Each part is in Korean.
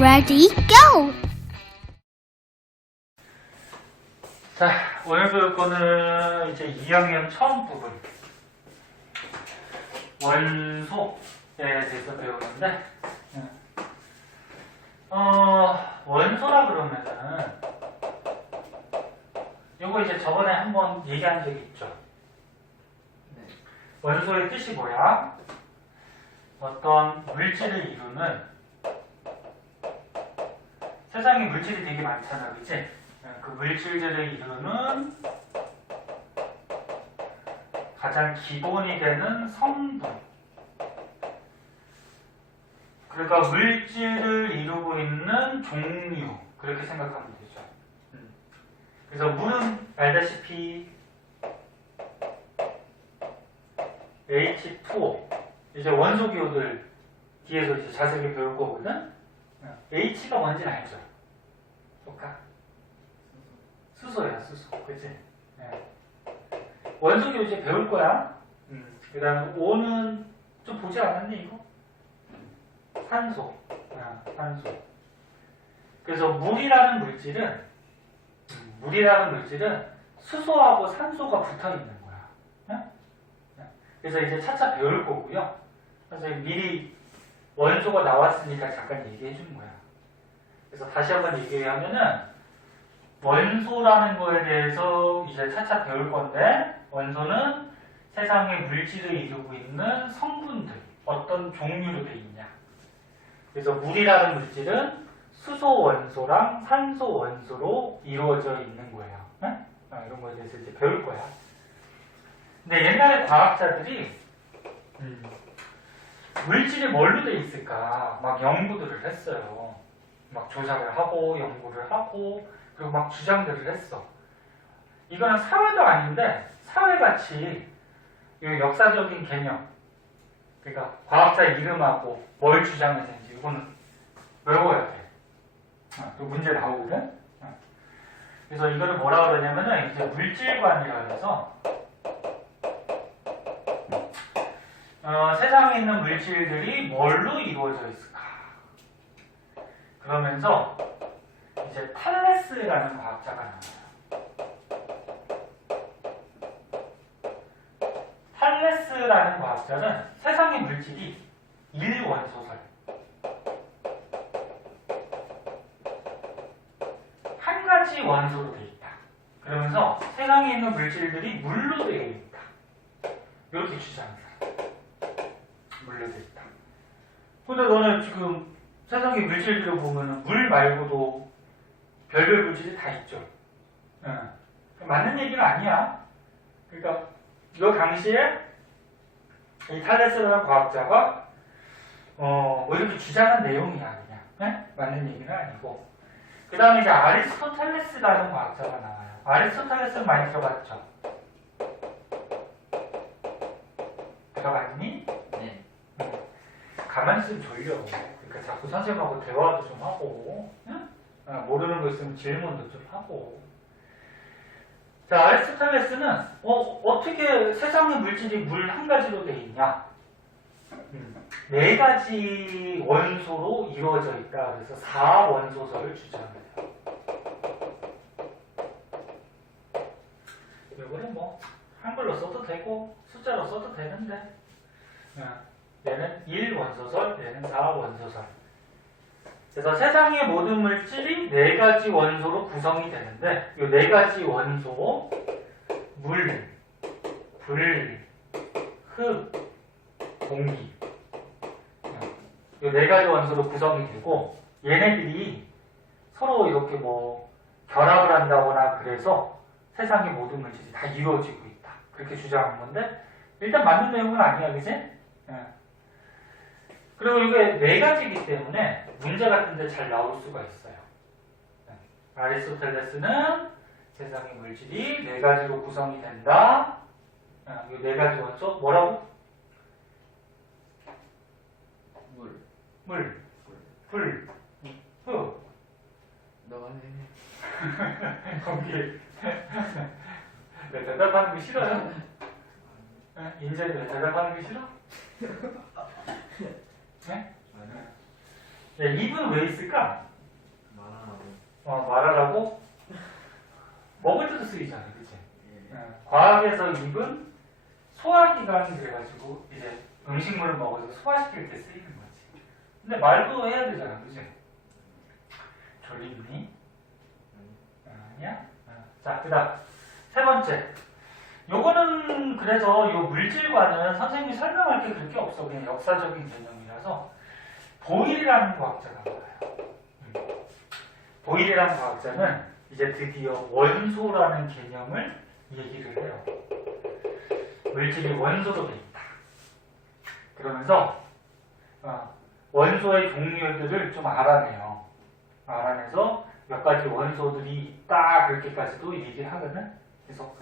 Ready, go! 자, 오늘 배울 거는 이제 2학년 처음 부분 원소에 대해서 배우는데 원소라 그러면은 요거 이제 저번에 한번 얘기한 적이 있죠. 원소의 뜻이 뭐야? 어떤 물질을 이루는, 세상에 물질이 되게 많잖아, 그치? 그 물질들을 이루는 가장 기본이 되는 성분. 그러니까 물질을 이루고 있는 종류, 그렇게 생각하면 되죠. 그래서 물은 알다시피 H2O, 이제 원소 기호들 뒤에서 이제 자세히 배울 거거든. H가 뭔지는 알죠? 볼까? 수소야, 수소. 그치? 원소 기호 이제 배울 거야. 그 다음에 O는 좀 보지 않았니, 이거? 산소. 산소. 그래서 물이라는 물질은 수소하고 산소가 붙어 있는 거야. 그래서 이제 차차 배울 거고요. 그래서 미리 원소가 나왔으니까 잠깐 얘기해 준 거야. 그래서 다시 한번 얘기하면은 원소라는 거에 대해서 이제 차차 배울 건데, 원소는 세상의 물질을 이루고 있는 성분들, 어떤 종류로 되어 있냐. 그래서 물이라는 물질은 수소 원소랑 산소 원소로 이루어져 있는 거예요. 이런 거에 대해서 이제 배울 거야. 근데 옛날에 과학자들이 물질이 뭘로 되어 있을까 막 연구들을 했어요. 막 조사를 하고 연구를 하고 그리고 막 주장들을 했어. 이거는 사회도 아닌데 사회같이 역사적인 개념, 그러니까 과학자 이름하고 뭘 주장했는지 이거는 외워야 돼. 또 문제 나오거든. 그래서 이거를 뭐라 그러냐면은 이제 물질관이라 해서 세상에 있는 물질들이 뭘로 이루어져 있을까? 그러면서 이제 탈레스라는 과학자가 나와요. 탈레스라는 과학자는 세상의 물질이 1원소설, 한 가지 원소로 되어 있다. 그러면서 세상에 있는 물질들이 물로 되어 있다. 이렇게 주장해요. 물로 되어 있다. 근데 너는 지금 세상의 물질들을 보면은 물 말고도 별별 물질이 다 있죠. 맞는 얘기는 아니야. 그러니까 이 당시에 이 탈레스라는 과학자가 뭐 이렇게 주장한 내용이야, 그냥. 맞는 얘기는 아니고. 그 다음에 이제 아리스토텔레스라는 과학자가 나와요. 아리스토텔레스는 많이 들어봤죠? 들어봤니? 네. 가만히 있으면 졸려. 그러니까 자꾸 선생님하고 대화도 좀 하고, 모르는 거 있으면 질문도 좀 하고. 자, 아리스토텔레스는 어떻게 세상의 물질이 물 한 가지로 되어 있냐? 네 가지 원소로 이루어져 있다. 그래서 4원소설을 주장해요. 이거는 뭐 한글로 써도 되고 숫자로 써도 되는데, 얘는 1원소설, 얘는 4원소설. 그래서 세상의 모든 물질이 네 가지 원소로 구성이 되는데, 이 네 가지 원소, 물, 불, 흙, 공기, 이 네 가지 원소로 구성이 되고, 얘네들이 서로 이렇게 뭐 결합을 한다거나 그래서 세상의 모든 물질이 다 이루어지고 있다. 그렇게 주장한 건데, 일단 맞는 내용은 아니야, 그치? 그리고 이게 네 가지이기 때문에 문제 같은 데 잘 나올 수가 있어요. 아리스토텔레스는 세상의 물질이 네 가지로 구성이 된다. 이 네 가지 원소 뭐라고? 물, 불, 흙. 너가 해. 공기. 왜 대답하는 거 싫어요? 인재들 왜 대답하는 거 싫어? 네? 네, 입은 왜 있을까? 말하라고. 말하라고? 먹을 때도 쓰이잖아, 그치? 예. 과학에서 입은 소화기관이 돼가지고 이제 음식물을 먹어서 소화시킬 때 쓰이는 거지. 근데 말도 해야 되잖아, 그치? 졸리니? 아니야? 자, 그 다음 세 번째. 요거는 그래서 요 물질과는 선생님이 설명할 게 그렇게 없어. 그냥 역사적인 개념이라서 보일이라는 과학자가 나와요. 보일이라는 과학자는 이제 드디어 원소라는 개념을 얘기를 해요. 물질이 원소로 돼 있다. 그러면서 원소의 종류들을 좀 알아내요. 알아내서 몇 가지 원소들이 있다 그렇게까지도 얘기를 하거든. 그래서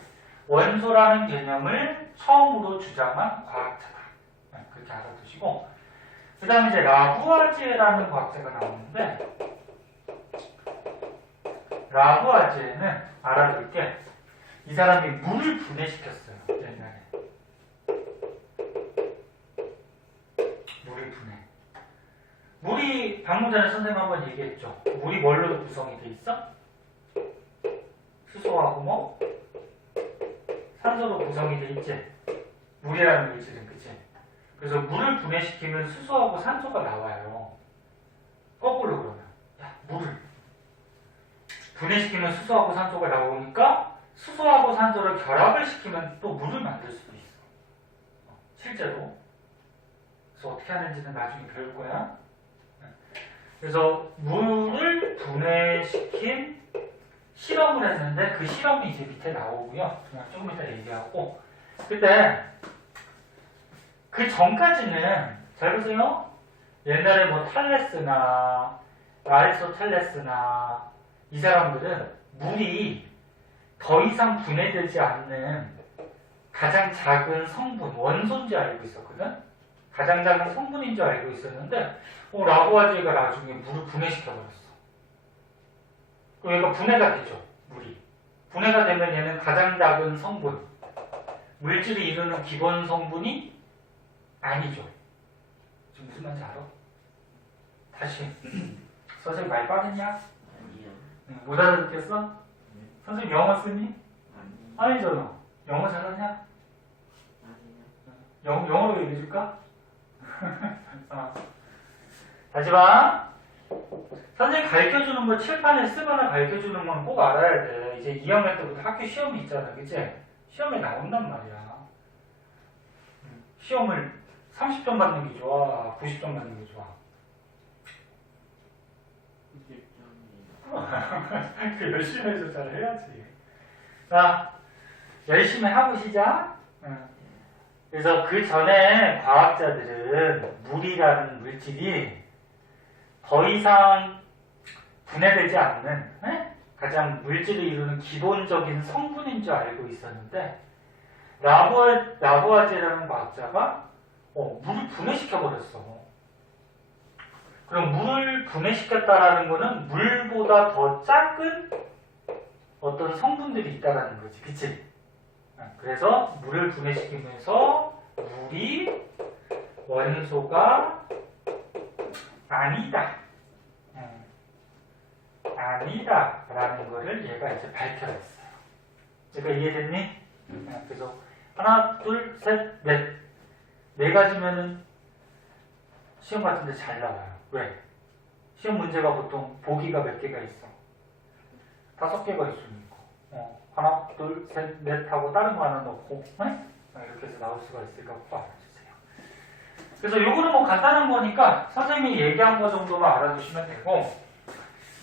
원소라는 개념을 처음으로 주장한 과학자다. 그렇게 알아두시고 그 다음에 이제 라부아지에라는 과학자가 나오는데 라부아지에는 알아둘 게 이 사람이 물을 분해시켰어요. 옛날에 물을 분해. 물이 방금 전에 선생님 한번 얘기했죠. 물이 뭘로 구성이 돼 있어? 수소하고 뭐? 산소로 구성이 돼 있지. 물이라는 물질은 그치? 그래서 물을 분해시키면 수소하고 산소가 나와요. 거꾸로 그러면 야, 물을 분해시키면 수소하고 산소가 나오니까 수소하고 산소를 결합을 시키면 또 물을 만들 수도 있어. 실제로. 그래서 어떻게 하는지는 나중에 배울 거야. 그래서 물을 분해시킨 실험을 했는데 그 실험이 이제 밑에 나오고요. 조금 이따 얘기하고 그때 그 전까지는 잘 보세요. 옛날에 뭐 탈레스나 아리스토텔레스나 이 사람들은 물이 더 이상 분해되지 않는 가장 작은 성분, 원소인 줄 알고 있었거든. 가장 작은 성분인 줄 알고 있었는데 라부아지에가 나중에 물을 분해시켜버렸어. 그러니까 분해가 되죠. 물이. 분해가 되면 얘는 가장 작은 성분, 물질이 이루는 기본 성분이 아니죠. 지금 무슨 말인지 알아? 다시. 선생님 말 빠르냐? 아니요. 못 알아듣겠어? 선생님 영어 쓰니? 아니요. 아니잖아. 영어 잘하냐? 아니요. 영어로 얘기해줄까? 다시 봐. 선생님 가르쳐주는 거 칠판에 쓰거나 가르쳐주는 건 꼭 알아야 돼. 이제 2학년 때부터 학교 시험이 있잖아. 그치? 시험에 나온단 말이야. 시험을 30점 받는 게 좋아? 90점 받는 게 좋아? 90점이에요. 그 열심히 해서 잘 해야지. 자, 열심히 하고 시작. 그래서 그 전에 과학자들은 물이라는 물질이 더 이상 분해되지 않는 가장 물질을 이루는 기본적인 성분인 줄 알고 있었는데 라부아제라는 과학자가 물을 분해시켜버렸어. 그럼 물을 분해시켰다라는 거는 물보다 더 작은 어떤 성분들이 있다라는 거지. 그치? 그래서 물을 분해시키면서 물이 원소가 아니다. 아니다. 라는 거를 얘가 이제 밝혀냈어요. 얘가 이해됐니? 그래서 하나, 둘, 셋, 넷. 네 가지면은 시험 같은데 잘 나와요. 왜? 시험 문제가 보통 보기가 몇 개가 있어? 5개가 있으니까. 하나, 둘, 셋, 넷 하고 다른 거 하나 넣고 이렇게 해서 나올 수가 있으니까 꼭 알아주세요. 그래서 요거는 뭐 간단한 거니까 선생님이 얘기한 거 정도만 알아두시면 되고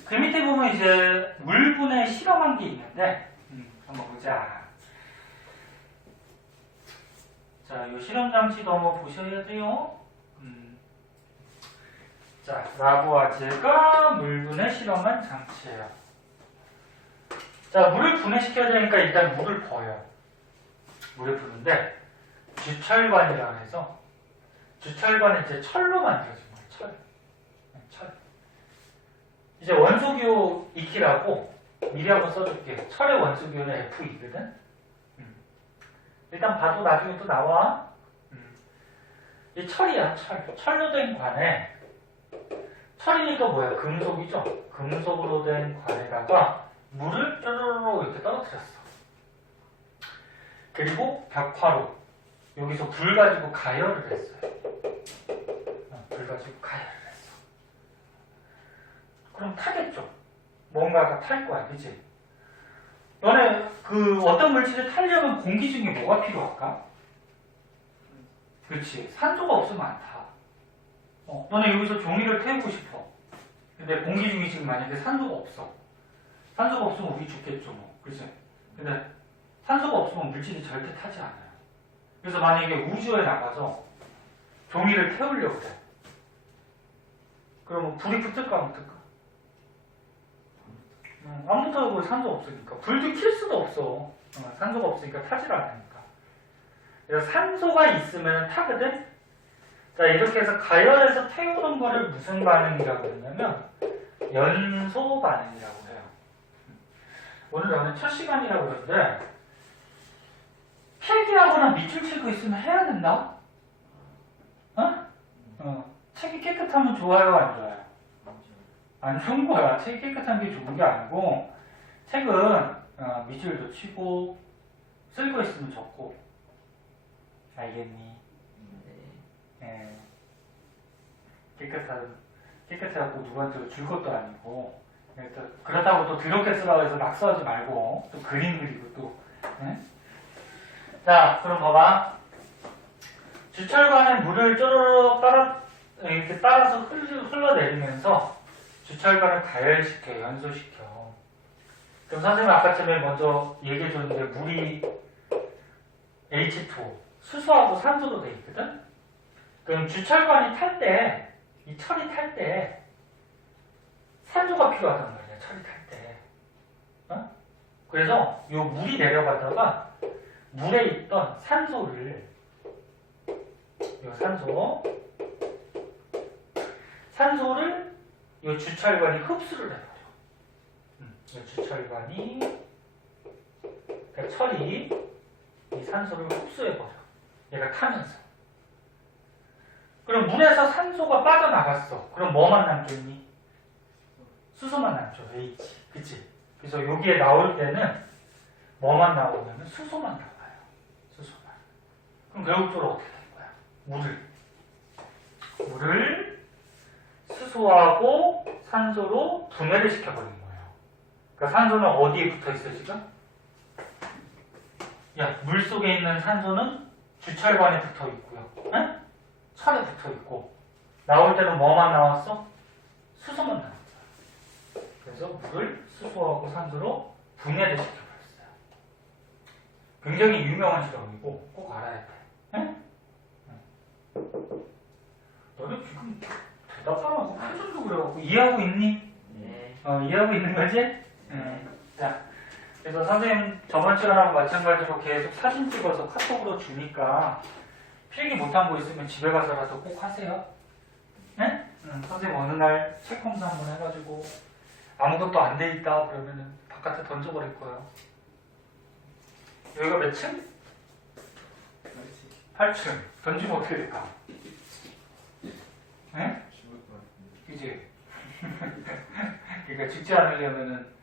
그 밑에 보면 이제 물분해 실험한 게 있는데 한번 보자. 자, 요 실험 장치도 한번 보셔야 돼요. 자, 라부아제가 물분해 실험한 장치예요. 자, 물을 분해시켜야 되니까 일단 물을 버요. 물을 부는데 주철관이라고 해서 주철관은 이제 철로 만들어진 거예요. 철. 이제 원소기호 익히라고 미리 한번 써줄게요. 철의 원소기호는 Fe거든. 일단 봐도 나중에 또 나와. 이 철이야, 철. 철로 된 관에 철이니까 뭐야? 금속이죠? 금속으로 된 관에다가 물을 쪼르르 이렇게 떨어뜨렸어. 그리고 벽화로 여기서 불 가지고 가열을 했어요. 불 가지고 가열을 했어. 그럼 타겠죠? 뭔가가 탈 거야, 그치? 너네 그 어떤 물질을 타려면 공기 중에 뭐가 필요할까? 그렇지. 산소가 없으면 안 타. 너네 여기서 종이를 태우고 싶어. 근데 공기 중에 지금 만약에 산소가 없어. 산소가 없으면 우리 죽겠죠, 뭐. 그치? 근데 산소가 없으면 물질이 절대 타지 않아요. 그래서 만약에 우주에 나가서 종이를 태우려고 해. 그러면 불이 붙을까 안 붙을까? 안 붙어도 산소 없으니까. 불도 킬 수도 없어. 산소가 없으니까 타질 않으니까. 그래서 산소가 있으면 타거든? 자, 이렇게 해서 가열해서 태우는 거를 무슨 반응이라고 그러냐면 연소 반응이라고 해요. 오늘 너는 첫 시간이라고 그러는데 필기하거나 밑줄 치고 있으면 해야 된다? 책이 깨끗하면 좋아요, 안 좋아요? 안 좋은 거야. 책이 깨끗한 게 좋은 게 아니고 책은 밑줄도 치고 쓸 거 있으면 적고 알겠니? 네. 깨끗해갖고 누구한테 줄 것도 아니고 그렇다고 또 더럽게 쓰라고 해서 낙서하지 말고 또 그림 그리고 또 네? 자, 그럼 봐봐. 주철관에 물을 쪼르륵 이렇게 따라서 흘러내리면서 주철관을 가열시켜, 연소시켜. 그럼 선생님 아까쯤에 먼저 얘기해줬는데 물이 H2O, 수소하고 산소로 돼 있거든? 그럼 주철관이 탈 때, 이 철이 탈 때, 산소가 필요하단 말이야, 철이 탈 때. 그래서 요 물이 내려가다가 물에 있던 산소를, 산소를 요 주철관이 흡수를 해버려. 요 주철관이, 그러니까 철이 이 산소를 흡수해버려. 얘가 타면서. 그럼 물에서 산소가 빠져나갔어. 그럼 뭐만 남겠니? 수소만 남죠. H. 그치? 그래서 여기에 나올 때는 뭐만 나오냐면 수소만 나와요. 수소만. 그럼 결국적으로 어떻게 될 거야? 물을 수소하고 산소로 분해를 시켜버린 거예요. 그러니까 산소는 어디에 붙어 있어 지금? 야, 물 속에 있는 산소는 주철관에 붙어 있고요. 응? 철에 붙어 있고 나올 때는 뭐만 나왔어? 수소만 나왔어요. 그래서 물을 수소하고 산소로 분해를 시켜버렸어요. 굉장히 유명한 실험이고 꼭 알아야 돼. 응? 너네 지금 대답하라고 표정도 그래갖고 이해하고 있니? 네. 이해하고 있는 거지? 자, 그래서 선생님 저번 시간하고 마찬가지로 계속 사진 찍어서 카톡으로 주니까 필기 못한 거 있으면 집에 가서라도 꼭 하세요. 네? 선생님 어느 날 체크홈스 한번 해가지고 아무것도 안 돼 있다 그러면은 바깥에 던져버릴 거예요. 여기가 몇 층? 8층. 던지면 어떻게 될까? 네? 그지? 그러니까 죽지 않으려면은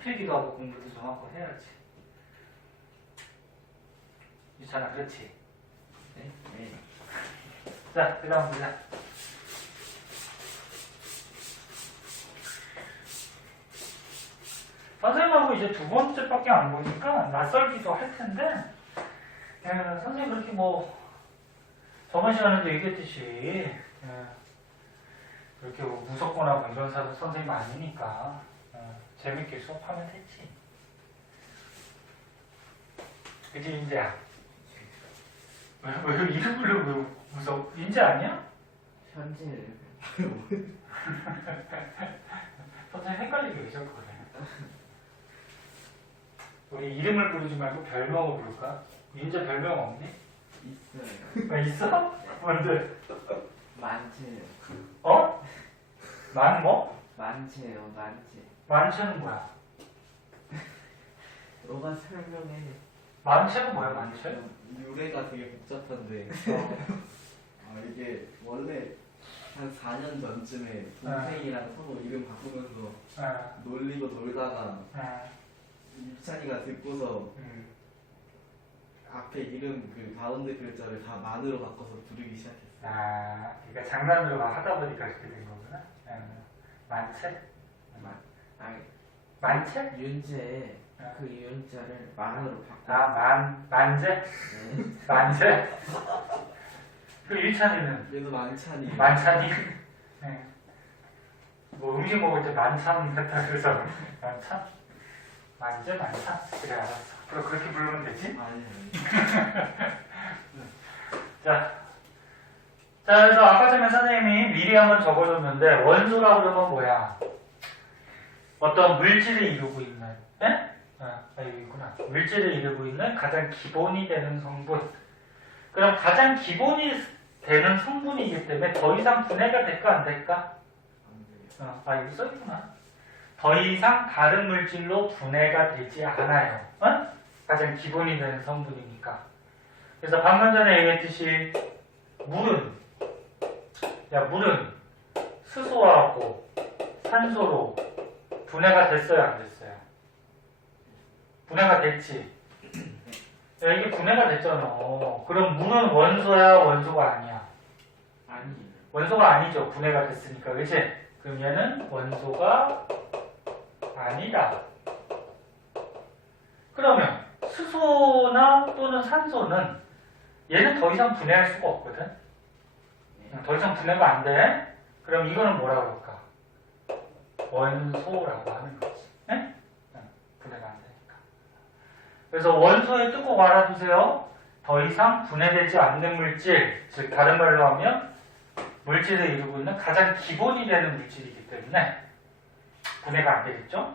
필기도 하고 공부도 좀 하고 해야지. 유찬아, 그렇지? 네. 네. 자, 그 다음 보자. 선생님하고 이제 두 번째밖에 안 보니까 낯설기도 할 텐데, 선생님 그렇게 뭐, 저번 시간에도 얘기했듯이, 그렇게 뭐 무섭거나 뭐 이런 선생님 아니니까, 재밌게 수업하면 됐지. 그치, 인재야? 왜 이름을 왜 무서워? 인재 아니야? 현재 선생님 헷갈리게 왜 자꾸 그래? 우리 이름을 부르지 말고 별명을 부를까? 인재 별명 없니? 있어요. 있어? 뭔데? 만체요. 만 뭐? 만체요. 만체. 만체는 뭐야? 너가 설명해. 만체는 뭐야, 만체? 유래가 되게 복잡한데 이게 원래 한 4년 전쯤에 동생이랑 서로 이름 바꾸면서 놀리고 놀다가 유찬이가 듣고서 앞에 이름 그 가운데 글자를 다 만으로 바꿔서 부르기 시작했어요. 그러니까 장난으로 막 하다 보니까 그렇게 된 거구나. 만채? 아니 만채? 윤채 그 윤자를 만으로 바꿔. 만제? 네. 만채? 그 유찬이는? 그래서 만찬이. 만찬이? 네. 뭐 음식 먹을 때 만찬 했다 그래서 만찬? 만제? 만찬? 그래 알았어. 그럼 그렇게 부르면 되지? 아니. 자, 그래서 아까 전에 선생님이 미리 한번 적어줬는데 원소라고 그러면 뭐야? 어떤 물질을 이루고 있는, 여기 있구나. 물질을 이루고 있는 가장 기본이 되는 성분. 그럼 가장 기본이 되는 성분이기 때문에 더 이상 분해가 될까 안 될까? 여기 써있구나. 더 이상 다른 물질로 분해가 되지 않아요. 가장 기본이 되는 성분이니까. 그래서 방금 전에 얘기했듯이 물은 수소하고 산소로 분해가 됐어요, 안 됐어요? 분해가 됐지. 야, 이게 분해가 됐잖아. 그럼 물은 원소야, 원소가 아니야? 아니. 원소가 아니죠. 분해가 됐으니까, 그치? 그럼 얘는 원소가 아니다. 그러면 수소나 또는 산소는 얘는 더 이상 분해할 수가 없거든. 더 이상 분해가 안 돼. 그럼 이거는 뭐라고 할까? 원소라고 하는 거지. 네? 분해가 안 되니까. 그래서 원소에 뜯고 알아두세요. 더 이상 분해되지 않는 물질, 즉 다른 말로 하면 물질을 이루고 있는 가장 기본이 되는 물질이기 때문에 분해가 안 되겠죠?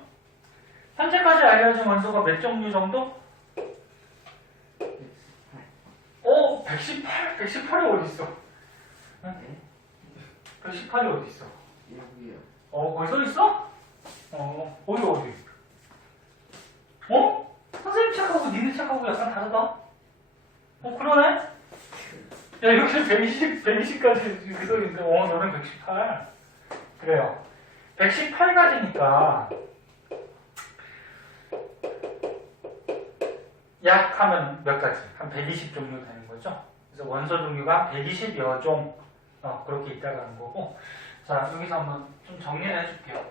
현재까지 알려진 원소가 몇 종류 정도? 118? 118이 어딨어? 118이 어딨어? 여기요. 거기 써있어? 어디? 선생님 책하고 니네 책하고 약간 다르다? 그러네? 야, 이렇게 120까지 이렇게 써있는데, 너는 118. 그래요. 118가지니까, 약 하면 몇 가지? 한 120 종류 되는 거죠? 그래서 원소 종류가 120여 종, 그렇게 있다가는 거고. 자, 여기서 한번 좀 정리를 해줄게요.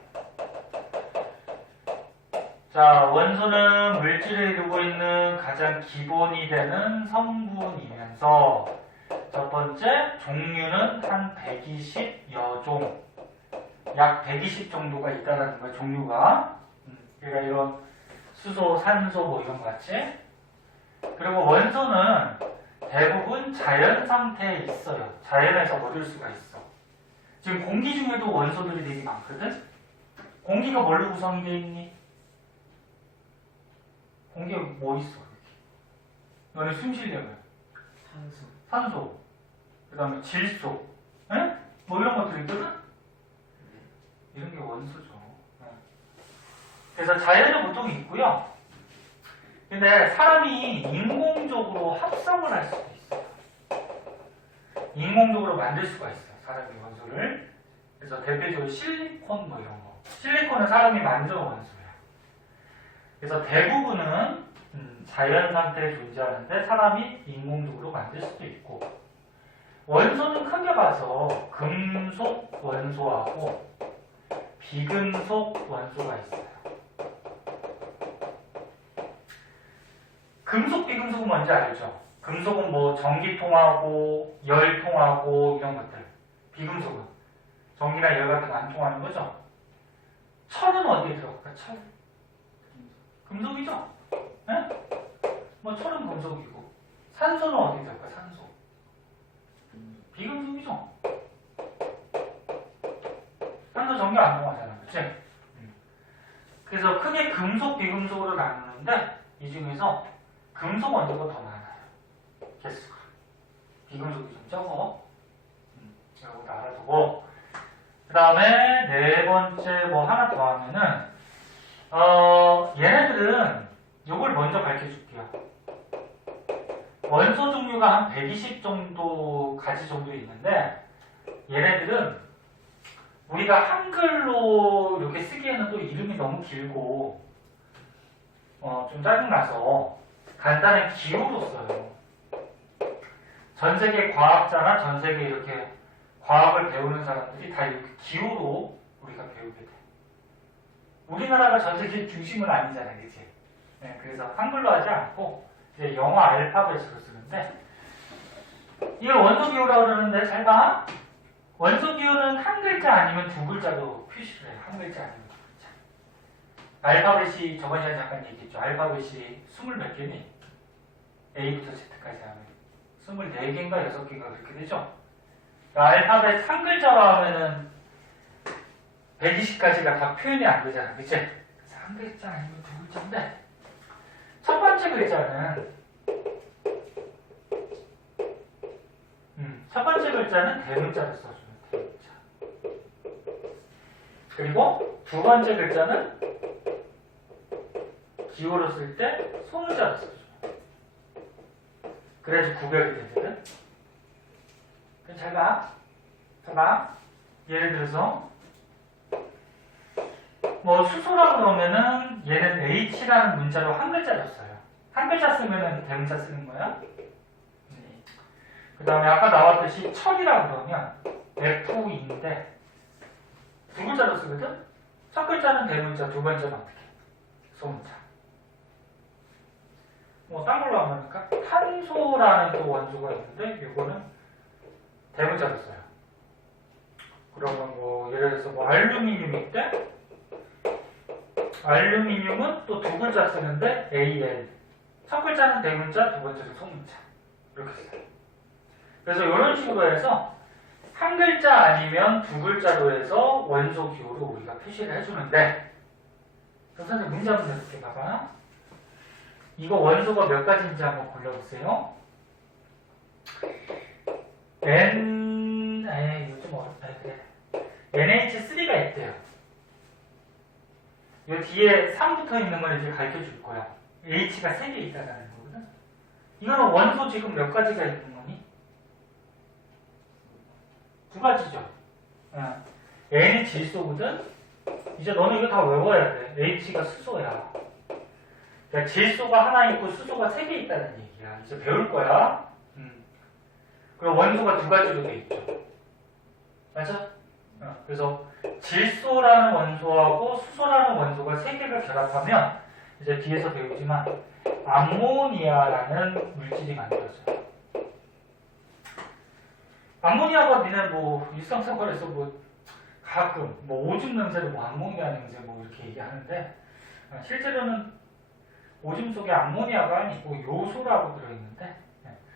자, 원소는 물질을 이루고 있는 가장 기본이 되는 성분이면서 첫 번째, 종류는 한 120여 종, 약 120 정도가 있다라는 거예요, 종류가. 그러니까 이런 수소, 산소 뭐 이런 거 같이. 그리고 원소는 대부분 자연 상태에 있어요. 자연에서 얻을 수가 있어. 지금 공기 중에도 원소들이 되게 많거든? 공기가 뭘로 구성이 되어 있니? 공기에 뭐 있어? 너네 숨 쉬려면? 산소. 그 다음에 질소. 뭐 이런 것들이 있거든? 이런 게 원소죠. 그래서 자연에 보통 있고요. 근데 사람이 인공적으로 합성을 할 수도 있어요. 인공적으로 만들 수가 있어요. 사람이 원소를. 그래서 대표적으로 실리콘 뭐 이런 거. 실리콘은 사람이 만든 원소예요. 그래서 대부분은 자연 상태에 존재하는데 사람이 인공적으로 만들 수도 있고, 원소는 크게 봐서 금속 원소하고 비금속 원소가 있어요. 금속, 비금속은 뭔지 알죠? 금속은 뭐 전기 통하고 열 통하고 이런 것들. 비금속은 전기나 열 같은 거 안 통하는 거죠? 철은 어디에 들어갈까? 철. 금속이죠? 뭐 철은 금속이고. 산소는 어디에 들어갈까? 산소. 비금속이죠? 산소 전기 안 통하잖아. 그치? 그래서 크게 금속, 비금속으로 나누는데 이 중에서 금속 원소가 더 많아요. 개수가. 비금속이 좀 적어. 이거 알아두고. 그 다음에 네 번째 뭐 하나 더 하면은, 얘네들은 요걸 먼저 밝혀줄게요. 원소 종류가 한 120 정도 가지 정도 있는데, 얘네들은 우리가 한글로 이렇게 쓰기에는 또 이름이 너무 길고 좀 짜증나서 간단한 기호로 써요. 전 세계 과학자나 전 세계 이렇게 과학을 배우는 사람들이 다 이렇게 기호로 우리가 배우게 돼. 우리나라가 전 세계 중심은 아니잖아, 그치? 네, 그래서 한글로 하지 않고 이제 영어 알파벳으로 쓰는데 이걸 원소 기호라고 그러는데 잘 봐. 원소 기호는 한 글자 아니면 두 글자로 표시를 해요. 한 글자 아니면 두 글자. 알파벳이 저번 시간에 잠깐 얘기했죠. 알파벳이 20몇 개니? A부터 Z까지 하면 24개인가 6개가 그렇게 되죠. 알파벳 한 글자로 하면은 120가지가 다 표현이 안 되잖아. 그치? 그래서 한 글자 아니면 두 글자인데 첫 번째 글자는 첫 번째 글자는 대문자로 써주면 대문자. 그리고 두 번째 글자는 기호로 쓸 때 소문자로 써주면 그래야지 구별이 되거든. 잘 봐. 잘 봐. 예를 들어서 뭐 수소라고 그러면은 얘는 H라는 문자로 한 글자로 써요. 한 글자 쓰면은 대문자 쓰는 거야. 그 다음에 아까 나왔듯이 철이라고 그러면 FE인데 두 글자로 쓰거든? 첫 글자는 대문자, 두 번째는 어떻게? 소문자. 뭐 딴 걸로 하면 할까? 탄소라는 또 원소가 있는데 이거는 대문자로 써요. 그러면 뭐 예를 들어서 뭐 알루미늄인데 알루미늄은 또 두 글자 쓰는데 AL. 첫 글자는 대문자, 두 번째는 소문자. 이렇게 써요. 그래서 이런 식으로 해서 한 글자 아니면 두 글자로 해서 원소 기호로 우리가 표시를 해주는데 그럼 선생님 문제 한번 내볼게 봐봐. 이거 원소가 몇 가지인지 한번 골라보세요. 이거 좀 어렵다. 그래. NH3가 있대요. 이 뒤에 3 붙어 있는 걸 이제 가르쳐 줄 거야. H가 3개 있다는 거거든. 이거는 원소 지금 몇 가지가 있는 거니? 두 가지죠. N이 질소거든? 이제 너는 이거 다 외워야 돼. H가 수소야. 그러니까 질소가 하나 있고 수소가 3개 있다는 얘기야. 이제 배울 거야. 그리고 원소가 두 가지로 돼 있죠. 맞아? 그래서 질소라는 원소하고 수소라는 원소가 3개를 결합하면 이제 뒤에서 배우지만 암모니아라는 물질이 만들어져요. 암모니아가 니네 뭐 일상생활에서 뭐 가끔 뭐 오줌 냄새를 뭐 암모니아 냄새 뭐 이렇게 얘기하는데 실제로는 오줌 속에 암모니아가 아니고 요소라고 들어있는데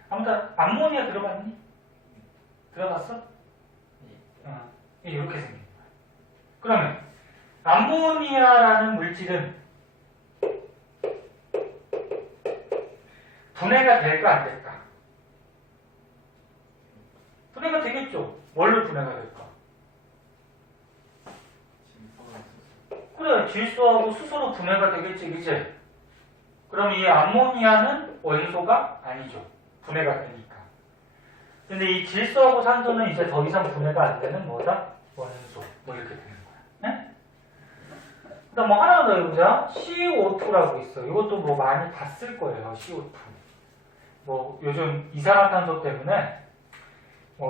아무튼 암모니아 들어봤니? 들어봤어? 이렇게 생긴 거야. 그러면 암모니아라는 물질은 분해가 될까 안 될까? 분해가 되겠죠. 뭘로 분해가 될까? 그래, 질소하고 수소로 분해가 되겠지, 그치? 그럼 이 암모니아는 원소가 아니죠. 분해가 되니까. 근데 이 질소하고 산소는 이제 더 이상 분해가 안 되는 뭐다? 원소. 뭐 이렇게 되는 거야. 네? 그다음 뭐 하나 더 해보자. CO2라고 있어. 이것도 뭐 많이 봤을 거예요. CO2. 뭐 요즘 이산화탄소 때문에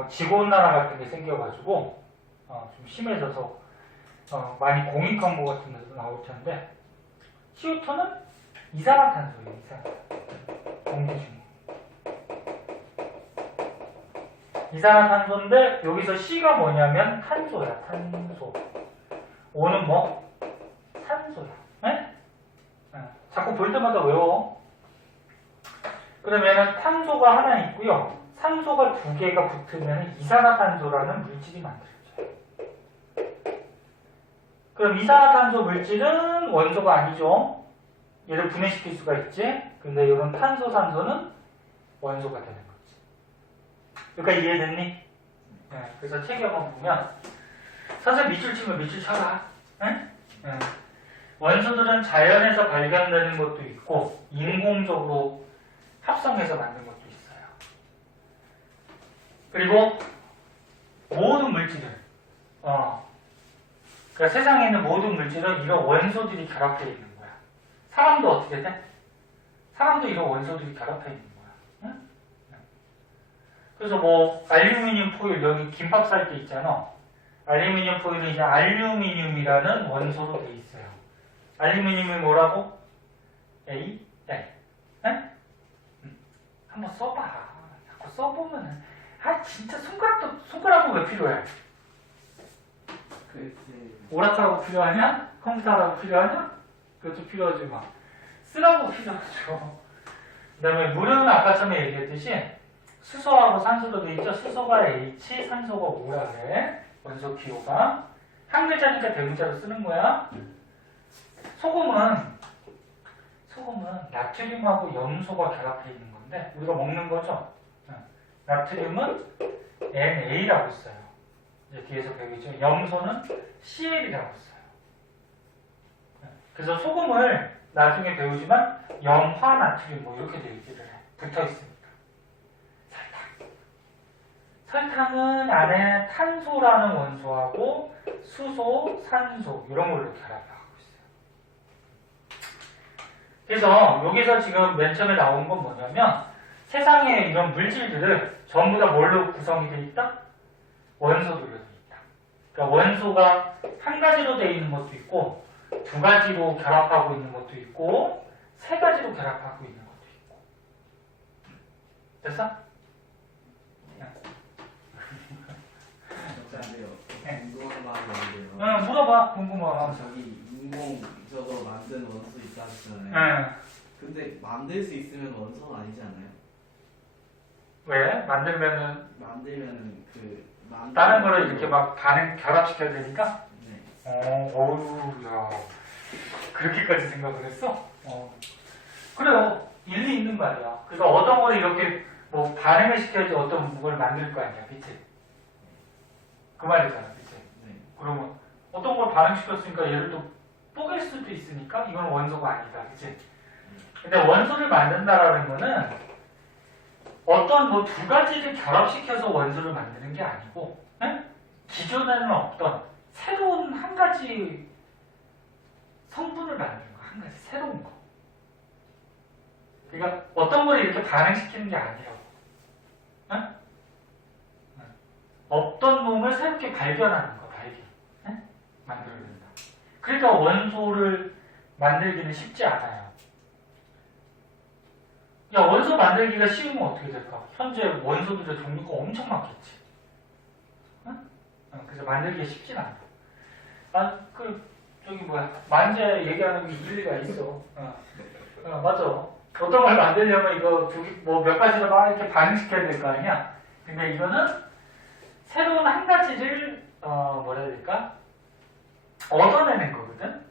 지구온난화 같은 게 생겨가지고 좀 심해져서 많이 공익광고 같은 데도 나올 텐데 CO2는 이산화탄소예요. 공기 중. 이산화탄소인데 여기서 C가 뭐냐면 탄소야. 탄소. O는 뭐? 산소야. 네? 자꾸 볼 때마다 외워. 그러면은 탄소가 하나 있고요. 산소가 2개가 붙으면 이산화탄소라는 물질이 만들어져요. 그럼 이산화탄소 물질은 원소가 아니죠. 얘를 분해시킬 수가 있지. 근데 이런 탄소, 산소는 원소가 되는 거지. 여기까지 이해됐니? 네, 그래서 책에 한번 보면 선생님 밑줄 치면 밑줄 쳐라. 네? 네. 원소들은 자연에서 발견되는 것도 있고 인공적으로 합성해서 만든 것도 있어요. 그리고 모든 물질은. 그러니까 세상에 있는 모든 물질은 이런 원소들이 결합되어 있는 거야. 사람도 어떻게 돼? 사람도 이런 원소들이 결합되어 있는 거야. 응? 그래서 뭐 알루미늄 포일 여기 김밥 쌀 때 있잖아. 알루미늄 포일은 이제 알루미늄이라는 원소로 돼 있어요. 알루미늄이 뭐라고? A, L. 응? 한번 써봐. 자꾸 써보면은 진짜 손가락은 왜 필요해? 그렇지. 오락가락 필요하냐? 컴퓨터라고 필요하냐? 그것도 필요하지 마. 쓰라고 필요하죠. 그 다음에 물은 아까처럼 얘기했듯이 수소하고 산소로 되어 있죠. 수소가 H, 산소가 O라 그래. 원소 기호가. 한 글자니까 대문자로 쓰는 거야. 소금은 나트륨하고 염소가 결합해 있는 건데 우리가 먹는 거죠. 나트륨은 NA라고 써요. 이제 뒤에서 배우겠죠. 염소는 CL이라고 써요. 그래서 소금을 나중에 배우지만 염화 나트륨 뭐 이렇게 얘기를 해. 붙어 있으니까. 설탕은 안에 탄소라는 원소하고 수소, 산소 이런 걸로 결합하고 있어요. 그래서 여기서 지금 맨 처음에 나온 건 뭐냐면 세상에 이런 물질들을 전부 다 뭘로 구성이 되어 있다? 원소들로 되어 있다. 그러니까 원소가 한 가지로 되어 있는 것도 있고 두 가지로 결합하고 있는 것도 있고 세 가지로 결합하고 있는 것도 있고. 됐어? 진짜인데요. 네. 궁금한 마음이 있는데요. 응, 물어봐. 궁금하면. 저기 인공 저거 만든 원소 있다 하시잖아요. 응. 근데 만들 수 있으면 원소는 아니지 않아요? 왜? 만들면은 만들면은 다른 거를 이렇게 막 결합시켜야 되니까? 네. 어우, 야. 그렇게까지 생각을 했어? 그래요. 일리 있는 말이야. 그러니까 어떤 거를 이렇게 뭐 반응을 시켜야지 어떤 걸 만들 거 아니야. 그치? 그 말이잖아. 그치? 네. 그러면 어떤 걸 반응시켰으니까 얘를 또 뽀갤 수도 있으니까 이건 원소가 아니다. 그치? 근데 원소를 만든다라는 거는 어떤 뭐 두 가지를 결합시켜서 원소를 만드는 게 아니고, 응? 기존에는 없던 새로운 한 가지 성분을 만드는 거, 한 가지 새로운 거. 그러니까 어떤 걸 이렇게 반응시키는 게 아니라고. 응? 없던 놈을 새롭게 발견하는 거, 발견. 응? 만들어낸다. 그러니까 원소를 만들기는 쉽지 않아요. 야, 원소 만들기가 쉬우면 어떻게 될까? 현재 원소들의 종류가 엄청 많겠지. 응? 그래서 만들기가 쉽진 않아. 만재 얘기하는 게 일리가 있어. 맞아. 어떤 걸 만들려면 이거 몇 가지를 막 이렇게 반응시켜야 될 거 아니야? 근데 이거는 새로운 한 가지를, 뭐라 해야 될까? 얻어내는 거거든?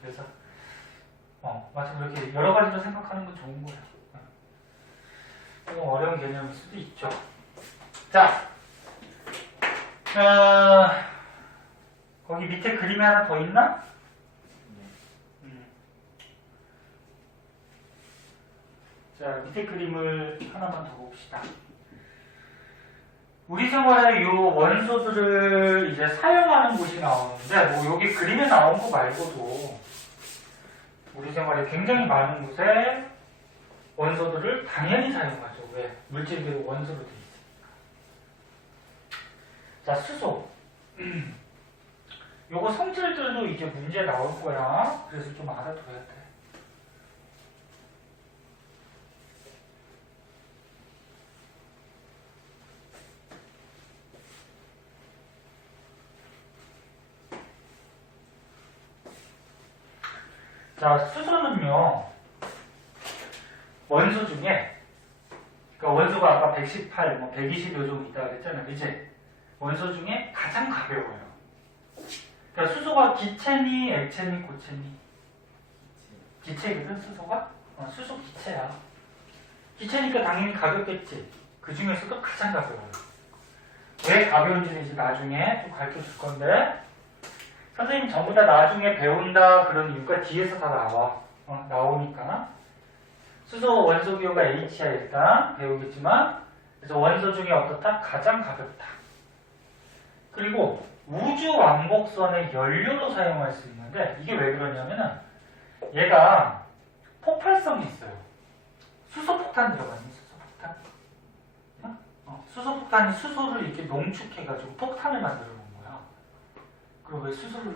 그래서, 맞아. 그렇게 여러 가지로 생각하는 건 좋은 거야. 조금 어려운 개념일 수도 있죠. 자, 거기 밑에 그림이 하나 더 있나? 자, 밑에 그림을 하나만 더 봅시다. 우리 생활에 이 원소들을 이제 사용하는 곳이 나오는데, 뭐 여기 그림에 나온 거 말고도 우리 생활에 굉장히 많은 곳에 원소들을 당연히 사용하죠. 왜? 물질들이 원소로 되어 있으니까. 자, 수소. 요거 성질들도 이제 문제 나올 거야. 그래서 좀 알아둬야 돼. 자, 수소는요, 원소 중에, 그러니까 원소가 아까 118, 120여 종 있다고 했잖아요. 그치? 원소 중에 가장 가벼워요. 그러니까 수소가 기체니, 액체니, 고체니? 기체거든, 수소가? 수소 기체야. 기체니까 당연히 가볍겠지. 그 중에서도 가장 가벼워요. 왜 가벼운지는 이제 나중에 좀 가르쳐 줄 건데, 선생님 전부 다 나중에 배운다 그런 이유가 뒤에서 다 나와. 나오니까. 수소 원소 기호가 H야 일단 배우겠지만, 그래서 원소 중에 어떻다? 가장 가볍다. 그리고 우주 왕복선의 연료로 사용할 수 있는데 이게 왜 그러냐면은 얘가 폭발성이 있어요. 수소폭탄 들어가니 수소폭탄? 수소폭탄이 수소를 이렇게 농축해가지고 폭탄을 만들어 놓은 거야. 그리고 왜 수소를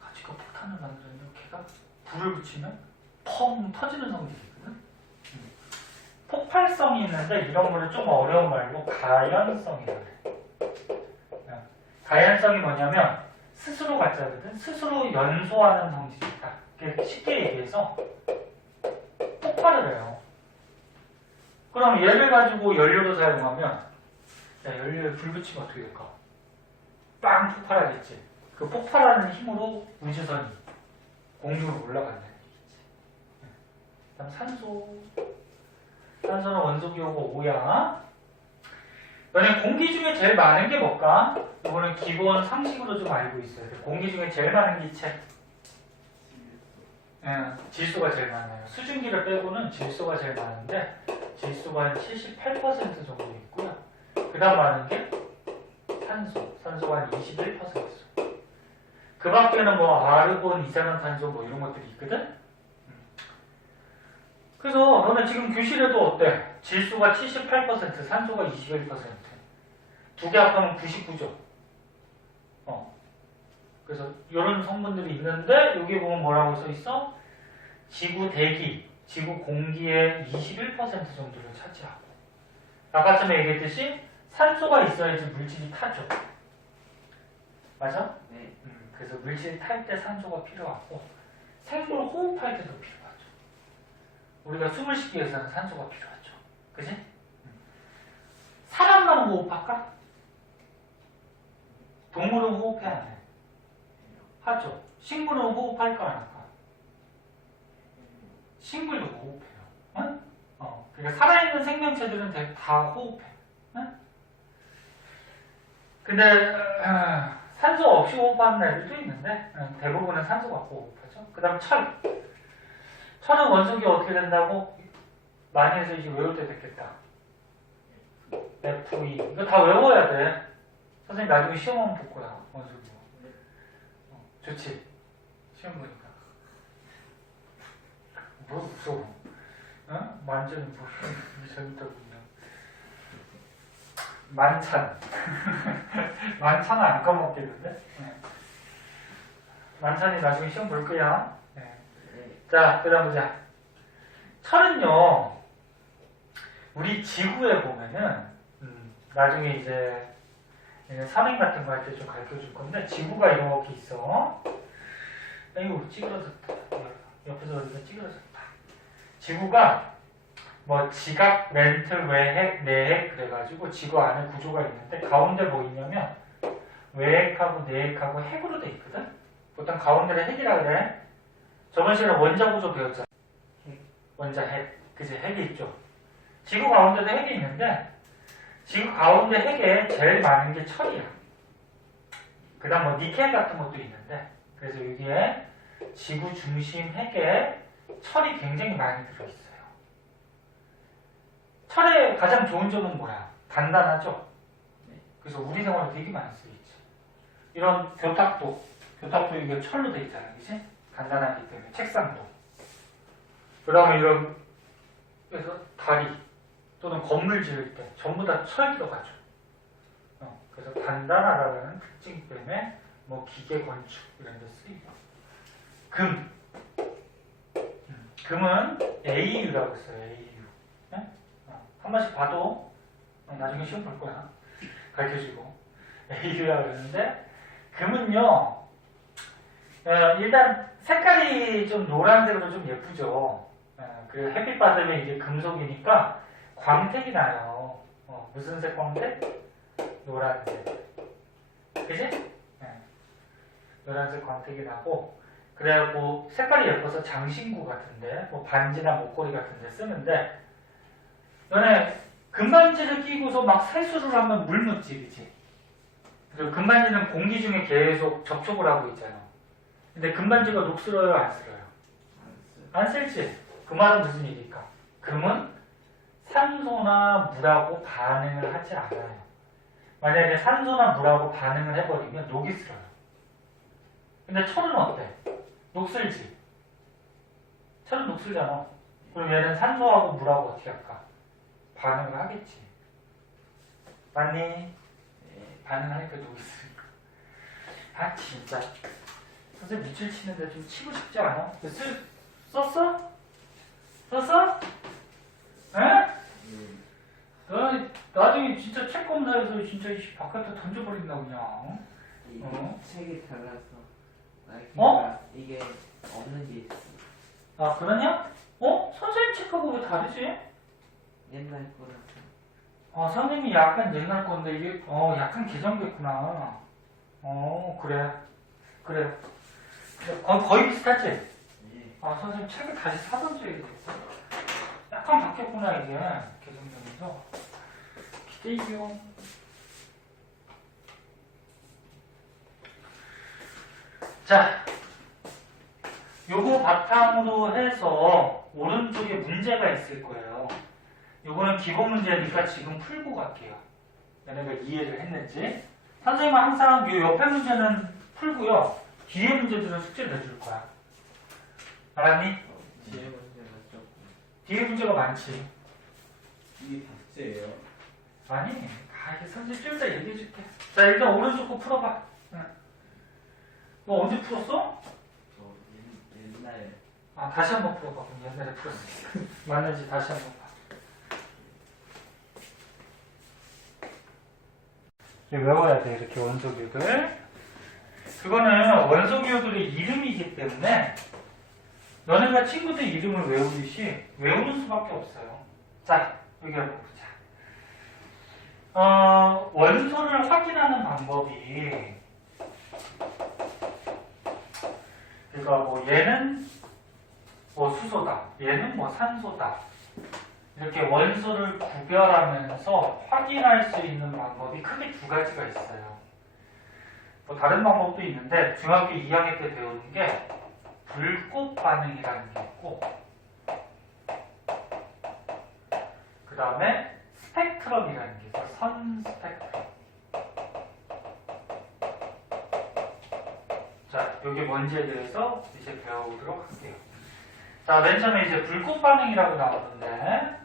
가지고 폭탄을 만들었냐? 걔가 불을 붙이면 펑 터지는 성질이거든. 폭발성이 있는데 이런 거를 좀 어려운 말로 가연성이라고 해. 가연성이 뭐냐면 스스로 가짜거든. 스스로 연소하는 성질이 있다. 쉽게 얘기해서 폭발을 해요. 그럼 얘를 가지고 연료로 사용하면 연료에 불 붙이면 어떻게 될까? 빵 폭발하겠지. 그 폭발하는 힘으로 우주선이 공중으로 올라간다는 얘기지. 그다음 산소. 산소는 원소기호고 5야. 너네 공기 중에 제일 많은 게 뭘까? 이거는 기본 상식으로 좀 알고 있어야 돼. 공기 중에 제일 많은 기체. 질소가 제일 많아요. 수증기를 빼고는 질소가 제일 많은데 질소가 한 78% 정도 있고요. 그 다음 많은 게 산소. 산소가 한 21% 있어. 그 밖에는 뭐 아르곤, 이산화탄소 뭐 이런 것들이 있거든? 그래서 너네 지금 교실에도 어때? 질소가 78%, 산소가 21%. 두 개 합하면 99죠. 그래서 이런 성분들이 있는데 여기 보면 뭐라고 써 있어? 지구 대기, 지구 공기의 21% 정도를 차지하고. 아까 전에 얘기했듯이 산소가 있어야지 물질이 타죠. 맞아? 네. 그래서 물질이 탈 때 산소가 필요하고 생물 호흡할 때도 필요하죠. 우리가 숨을 쉬기 위해서는 산소가 필요하죠. 그지? 사람만 호흡할까? 동물은 호흡해 안 해? 하죠. 식물은 호흡할까 안 할까? 식물도 호흡해요. 응? 그러니까 살아있는 생명체들은 다 호흡해. 응? 근데 산소 없이 호흡하는 애들도 있는데 대부분은 산소 갖고 호흡하죠. 그 다음 철. 철은 원소기 어떻게 된다고? 많이 해서 이제 외울 때 됐겠다. FE. 이거 다 외워야 돼. 선생님 나중에 시험하면 볼 거야. 원소기. 좋지? 시험 보니까. 뭐 무서워. 완전 뭐 재밌다고 그냥. 만찬. 만찬은 안 까먹겠는데? 만찬이 나중에 시험 볼 거야. 자, 그 다음 보자. 철은요, 우리 지구에 보면은, 나중에 이제, 산행 같은 거 할 때 좀 가르쳐 줄 건데, 지구가 이렇게 있어. 아이고, 찌그러졌다. 옆에서 어디가 찌그러졌다. 지구가, 뭐, 지각, 렌틀, 외핵, 내핵, 그래가지고, 지구 안에 구조가 있는데, 가운데 뭐 있냐면, 외핵하고 내핵하고 핵으로 돼 있거든? 보통 가운데를 핵이라 그래. 저번 시간에 원자 구조 배웠잖아. 원자 핵. 그치? 핵이 있죠. 지구 가운데도 핵이 있는데, 지구 가운데 핵에 제일 많은 게 철이야. 그 다음 뭐 니켈 같은 것도 있는데, 그래서 여기에 지구 중심 핵에 철이 굉장히 많이 들어있어요. 철의 가장 좋은 점은 뭐야? 단단하죠? 그래서 우리 생활에 되게 많이 쓰이지. 이런 교탁도 이게 철로 돼 있잖아. 그치? 간단하기 때문에. 책상도. 그 다음에 이런, 그래서 다리 또는 건물 지을 때 전부 다 철 들어가죠. 그래서 단단하다는 특징 때문에 뭐 기계 건축 이런 데 쓰이고. 금. 금은 AU라고 써요. AU. 네? 한 번씩 봐도 나중에 시험 볼 거야. 가르쳐주고. AU라고 그러는데 금은요. 일단 색깔이 좀 노란색으로 좀 예쁘죠. 그 햇빛 받으면 이제 금속이니까 광택이 나요. 무슨 색 광택? 노란색. 그치? 노란색 광택이 나고, 그래갖고 색깔이 예뻐서 장신구 같은데, 뭐 반지나 목걸이 같은데 쓰는데, 너네 금반지를 끼고서 막 세수를 하면 물 묻지, 그치? 그리고 금반지는 공기 중에 계속 접촉을 하고 있잖아. 근데 금반지가 녹슬어요, 안 슬어요? 안 슬지? 그 말은 무슨 얘기일까? 금은 산소나 물하고 반응을 하지 않아요. 만약에 산소나 물하고 반응을 해버리면 녹이 슬어요. 근데 철은 어때? 녹슬지? 철은 녹슬잖아. 그럼 얘는 산소하고 물하고 어떻게 할까? 반응을 하겠지. 맞니? 네. 반응하니까 녹이 슬니까. 아 진짜 선생님 밑줄 치는데 좀 치고 싶지 않아? 썼어? 썼어? 에? 너 나중에 진짜 책 검사해서 진짜 바깥에 던져버린다 그냥. 이 어? 책이 달라서. 어? 이게 없는 게 있어. 아 그러냐? 어? 선생님 책하고 왜 다르지? 옛날 거라서. 아 선생님이 약간 옛날 건데 이게 약간 개정됐구나. 그래 그래. 거의 비슷하지? 예. 아 선생님 책을 다시 사던지 얘기됐어. 약간 바뀌었구나 이게 개정되면서. 기대이요. 자, 요거 바탕으로 해서 오른쪽에 문제가 있을 거예요. 요거는 기본 문제니까 지금 풀고 갈게요. 얘네가 이해를 했는지. 선생님은 항상 요 옆에 문제는 풀고요. 뒤에 문제들은 숙제를 내줄 거야. 알았니? 뒤에 문제가 조금. 뒤에 문제가 많지. 이게 다 숙제예요. 아니, 이게 선생님 좀 이따 얘기해줄게. 자, 일단 오른쪽 거 풀어봐. 응. 너 언제 풀었어? 저 옛날. 아, 다시 한번 풀어봐. 그럼 옛날에 풀었으니까. 맞는지 다시 한번 봐. 외워야 돼, 이렇게 원소기호들. 그거는 원소기호들의 이름이기 때문에 너네가 친구들 이름을 외우듯이 외우는 수밖에 없어요. 자, 여기 한번 보자. 원소를 확인하는 방법이, 그러니까 뭐 얘는 뭐 수소다, 얘는 뭐 산소다, 이렇게 원소를 구별하면서 확인할 수 있는 방법이 크게 두 가지가 있어요. 뭐 다른 방법도 있는데 중학교 2학년 때 배우는 게 불꽃 반응이라는 게 있고, 그 다음에 스펙트럼이라는 게 있어요. 선 스펙트럼. 자, 이게 뭔지에 대해서 이제 배워보도록 할게요. 자, 맨 처음에 이제 불꽃 반응이라고 나오는데,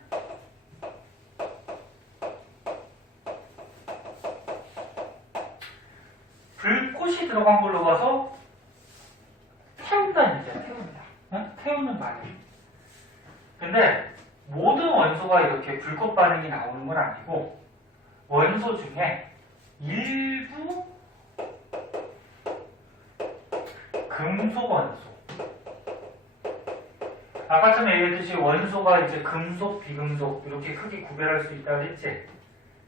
불꽃이 들어간 걸로 봐서 태운다는 얘기야, 태운다. 응? 태우는 반응. 근데 모든 원소가 이렇게 불꽃 반응이 나오는 건 아니고, 원소 중에 일부 금속 원소. 아까 전에 얘기했듯이 원소가 이제 금속, 비금속 이렇게 크게 구별할 수 있다고 했지.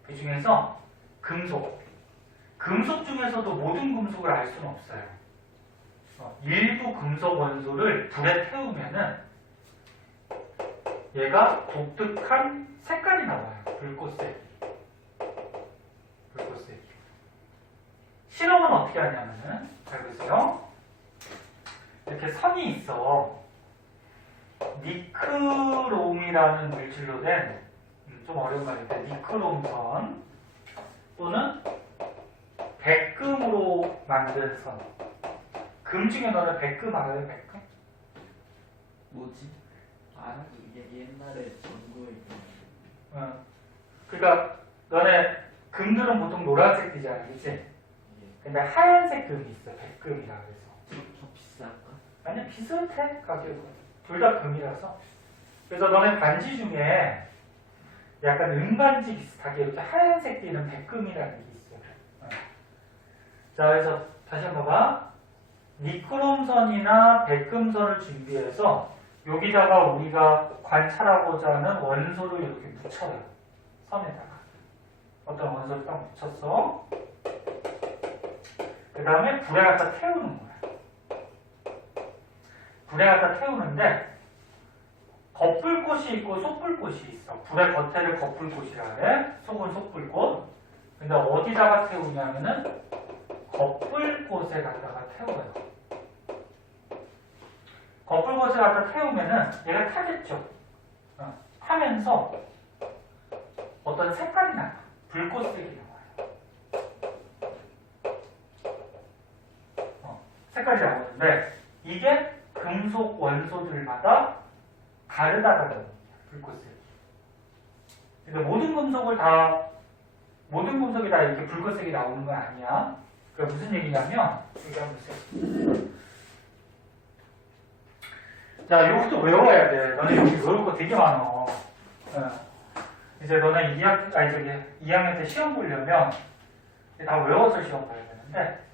그 중에서 금속. 금속 중에서도 모든 금속을 알 수는 없어요. 일부 금속 원소를 불에 태우면은 얘가 독특한 색깔이 나와요. 불꽃색. 불꽃색. 실험은 어떻게 하냐면은, 잘 보세요. 이렇게 선이 있어. 니크롬이라는 물질로 된, 좀 어려운 말인데, 니크롬선 또는 백금으로 만든 선. 금 중에 너는 백금 알아요? 백금? 뭐지? 알아? 이게 옛날에 전구에 있던. 그러니까 너네 금들은 보통 노란색 띠잖아, 그치? 예. 근데 하얀색 금이 있어, 백금이라 그래서. 더 비쌀까? 아니 비슷해, 가격은. 둘 다 금이라서. 그래서 너네 반지 중에 약간 은반지 비슷하게 이렇게 하얀색 띠는 백금이라는 게 있어. 자, 그래서 다시 한번 봐. 니크롬선이나 백금선을 준비해서 여기다가 우리가 관찰하고자 하는 원소를 이렇게 묻혀요. 선에다가. 어떤 원소를 딱 묻혔어. 그 다음에 불에 갖다 태우는 거야. 불에 갖다 태우는데 겉불꽃이 있고 속불꽃이 있어. 불의 겉에를 겉불꽃이라 그래. 속은 속불꽃. 근데 어디다가 태우냐면은 겉불꽃에 갖다가 태워요. 겉불꽃에 갖다 태우면은 얘가 타겠죠. 타면서 어떤 색깔이 나요. 불꽃색이 나와요. 색깔이 나오는데 이게 금속 원소들마다 다르다는 겁니다. 불꽃색이. 그러니까 모든 금속이 다 이렇게 불꽃색이 나오는 건 아니야. 그게 무슨 얘기냐면 여기 한번 보세요. 자, 요것도 외워야 돼. 너네 여기 외울 거 되게 많아. 이제 너네 2학년 때 시험 보려면 다 외워서 시험 봐야 되는데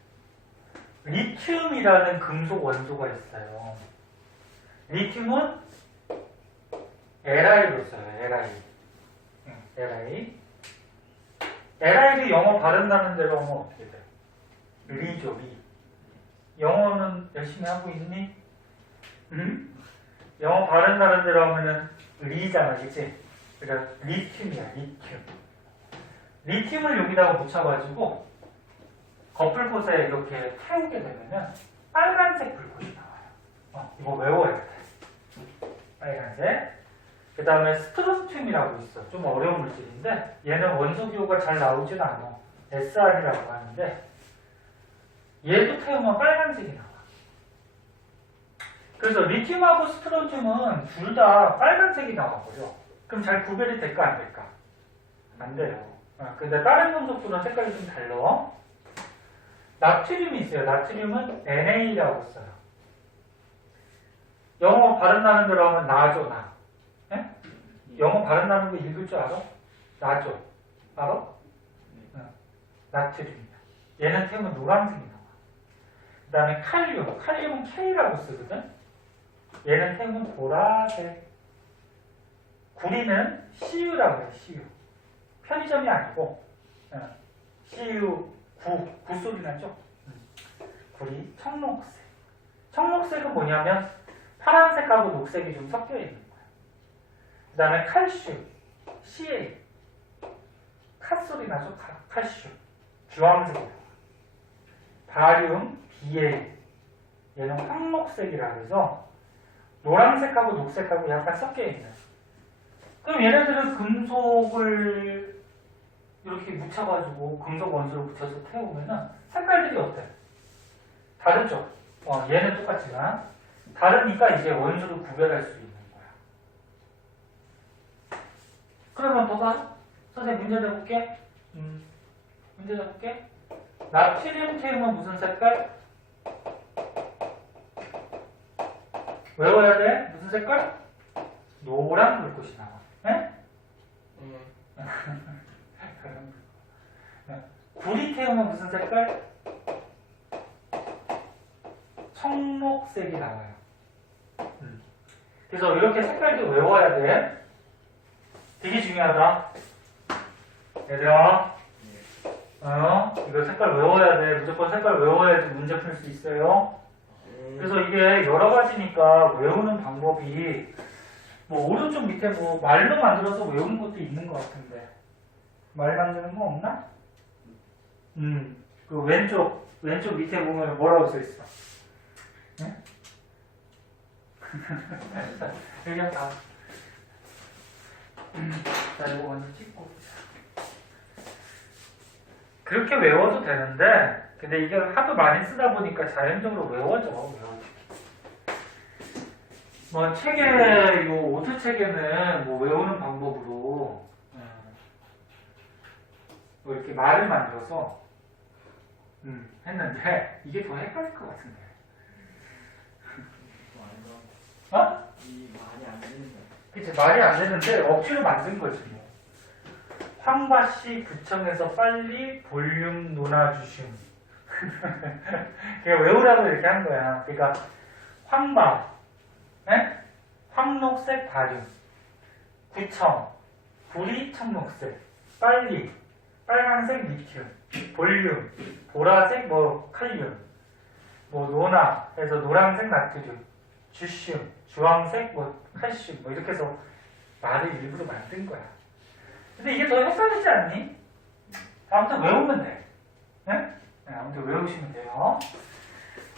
리튬이라는 금속 원소가 있어요. 리튬은 Li로 써요. Li. Li를 영어 발음나는 대로 하면 어떻게 돼? 리죠, 리. 영어는 열심히 하고 있니? 응? 영어 발음나는 대로 하면은 리잖아, 그치? 그래서 리튬이야, 리튬. 리튬을 여기다가 묻혀가지고 겉불꽃에 이렇게 태우게 되면은 빨간색 불꽃이 나와요. 이거 외워야 돼. 빨간색. 그 다음에 스트론튬이라고 있어. 좀 어려운 물질인데 얘는 원소 기호가 잘 나오진 않아. SR이라고 하는데 얘도 태우면 빨간색이 나와. 그래서 리튬하고 스트론튬은 둘 다 빨간색이 나와버려. 그럼 잘 구별이 될까 안 될까? 안 돼요. 근데 다른 금속들은 색깔이 좀 달라. 나트륨이 있어요. 나트륨은 NA라고 써요. 영어 발음 나는 대로 하면 나죠, 나. 네? 영어 발음 나는 거 읽을 줄 알아? 나죠. 알아? 나트륨이야. 얘는 태우면 노란색이 나와. 그 다음에 칼륨. 칼륨은 K라고 쓰거든? 얘는 태우면 보라색. 구리는 CU라고 해요, CU. 편의점이 아니고, CU, 구 소리 나죠? 구리, 청록색. 청록색은 뭐냐면, 파란색하고 녹색이 좀 섞여 있는 거예요. 그 다음에 칼슘, CA. 카 소리 나죠? 칼슘. 주황색이에요. 바륨, BA. 얘는 황록색이라 해서, 노란색하고 녹색하고 약간 섞여 있는. 그럼 얘네들은 금속을 이렇게 묻혀가지고 금속 원소를 묻혀서 태우면은 색깔들이 어때? 다르죠? 얘는 똑같지만 다르니까 이제 원소를 구별할 수 있는 거야. 그러면 너가 선생님 문제 내볼게. 문제 내볼게. 나트륨 태우면 무슨 색깔? 외워야 돼. 무슨 색깔? 노란 불꽃이 나와. 네? 구리 태우면 무슨 색깔? 청록색이 나와요. 그래서 이렇게 색깔도 외워야 돼. 되게 중요하다. 얘들아, 이거 색깔 외워야 돼. 무조건 색깔 외워야지 문제 풀 수 있어요. 그래서 이게 여러 가지니까 외우는 방법이 뭐 오른쪽 밑에 뭐 말로 만들어서 외우는 것도 있는 것 같은데 말 만드는 거 없나? 그 왼쪽 밑에 보면 뭐라고 써 있어? 네? 그냥 다. 자, 이거 먼저 찍고. 그렇게 외워도 되는데, 근데 이게 하도 많이 쓰다 보니까 자연적으로 외워져. 뭐 책에 요 오트 책에는 뭐 외우는 방법으로 뭐 이렇게 말을 만들어서 했는데 이게 더 헷갈릴 것 같은데. 말이 안 되는 거야. 그치, 말이 안 되는데 억지로 만든 거지 뭐. 황바씨 구청에서 빨리 볼륨 논아주심. 그냥 외우라고 이렇게 한 거야. 그러니까 황바, 황록색 바륨, 구청, 구리 청록색, 빨리, 빨간색 리튬, 볼륨, 보라색 뭐 칼륨, 뭐 노나 해서 노란색 나트륨, 주슘, 주황색 뭐 칼슘 뭐 이렇게 해서 말을 일부러 만든 거야. 근데 이게 더 헷갈리지 않니? 아무튼 외우면 돼. 네? 아무튼 외우시면 돼요.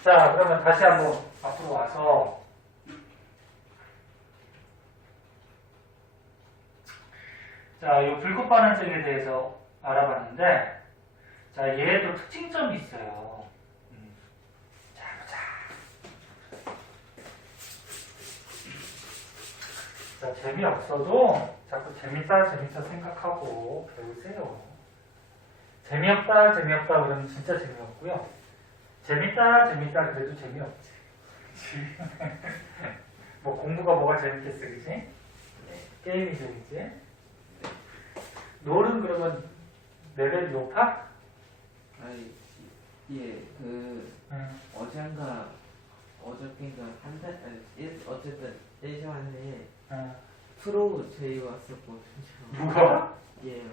자, 그러면 다시 한번 앞으로 와서 자, 이 불꽃 반응색에 대해서 알아봤는데 자, 얘도 특징점이 있어요. 자, 보자. 재미없어도 자꾸 재밌다 생각하고 배우세요. 재미없다 그러면 진짜 재미없고요. 재밌다 그래도 재미없지. 뭐 공부가 뭐가 재밌겠어, 그치? 네. 게임이 재밌지? 롤은 그러면 레벨이 높아? 아니 어젠가 어저께인가 어쨌든 1시간에 프로 제이 왔었거든요. 누가? 예.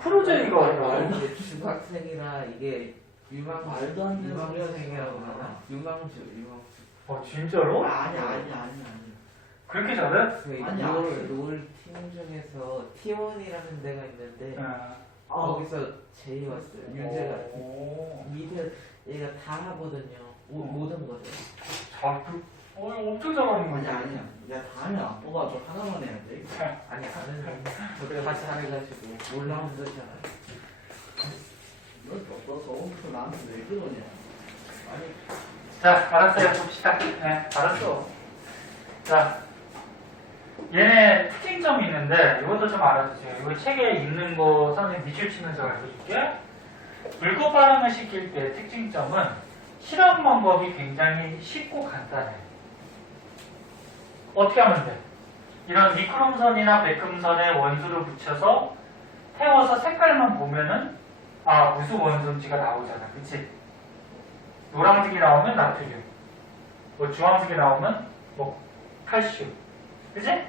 프로 제이가 왔다고? 이게 중학생이라 이게 말도 안 되는 소리 유망생이라고 하지 마. 하나? 유망주. 진짜로? 아니. 그렇게 잘해? 그 아니, 롤팀 중에서 T1이라는 데가 있는데 거기서 제이 왔어요. 윤재가 미드 얘가 다 하거든요. 모든 거를. 엄청 잘하는 거지. 아니야. 야 다음에 안 뽑아. 저 하나만 해야 돼. 아니 아는 저도 다 잘해가지고 올라온 거잖아요. 너 저번부터 나한테 왜 그러냐? 아니 자, 알았어요. 봅시다. 네, 알았어. 자, 얘네 특징점이 있는데 이것도 좀 알아주세요. 이거 책에 있는 거 선생님 밑줄 치면서 알려줄게. 불꽃 반응을 시킬 때 특징점은 실험 방법이 굉장히 쉽고 간단해요. 어떻게 하면 돼? 이런 니크롬선이나 백금선에 원소를 붙여서 태워서 색깔만 보면은 무슨 원소인지가 나오잖아. 그치? 노란색이 나오면 나트륨, 뭐 주황색이 나오면 뭐 칼슘, 그치? 네.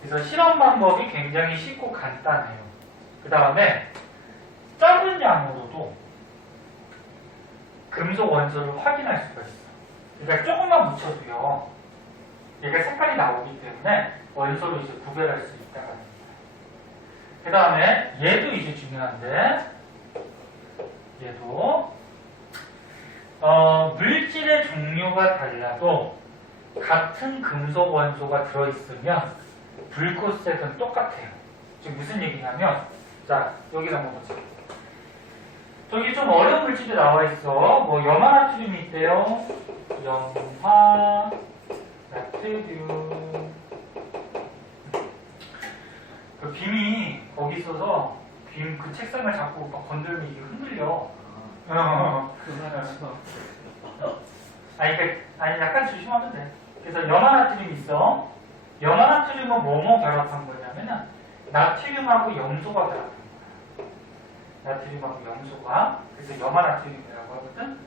그래서 실험 방법이 굉장히 쉽고 간단해요. 그 다음에 작은 양으로도 금속 원소를 확인할 수가 있어. 그러니까 조금만 묻혀도요, 얘가 색깔이 나오기 때문에 원소로 이제 구별할 수 있다는 거예요. 그 다음에 얘도 이제 중요한데, 얘도 물질의 종류가 달라도 같은 금속 원소가 들어있으면 불꽃색은 똑같아요. 지금 무슨 얘기냐면, 자, 여기서 한번 보자. 저기 좀 어려운 물질이 나와 있어. 뭐 염화나트륨이 있대요. 염화 나트륨. 그 빔이 거기 있어서 빔 그 책상을 잡고 막 건들면 이게 흔들려. 그만하죠. 아니 약간 조심하면 돼. 그래서 염화나트륨이 있어. 염화나트륨은 뭐뭐 결합한 거냐면은 나트륨하고 염소가 결합한 거야. 나트륨하고 염소가. 그래서 염화나트륨이라고 하거든.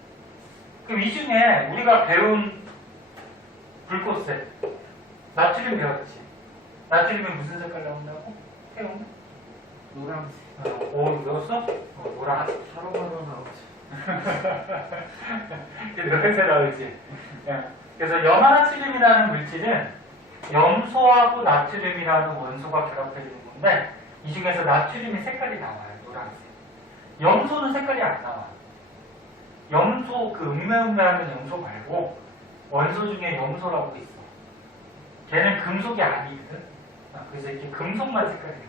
그럼 이 중에 우리가 배운 불꽃색 나트륨 배웠지. 나트륨이 무슨 색깔 나온다고? 태우면? 노란색. 오, 배웠어? 노란색. 바로바로 나오죠. 노란색 나오지. 그래서 염화나트륨이라는 물질은 염소하고 나트륨이라는 원소가 결합되어 있는 건데, 이 중에서 나트륨이 색깔이 나와요. 노란색. 염소는 색깔이 안 나와. 염소, 그 음메음메하는 염소 말고 원소 중에 염소라고 있어. 걔는 금속이 아니거든. 그래서 이렇게 금속만 색깔이 나와요.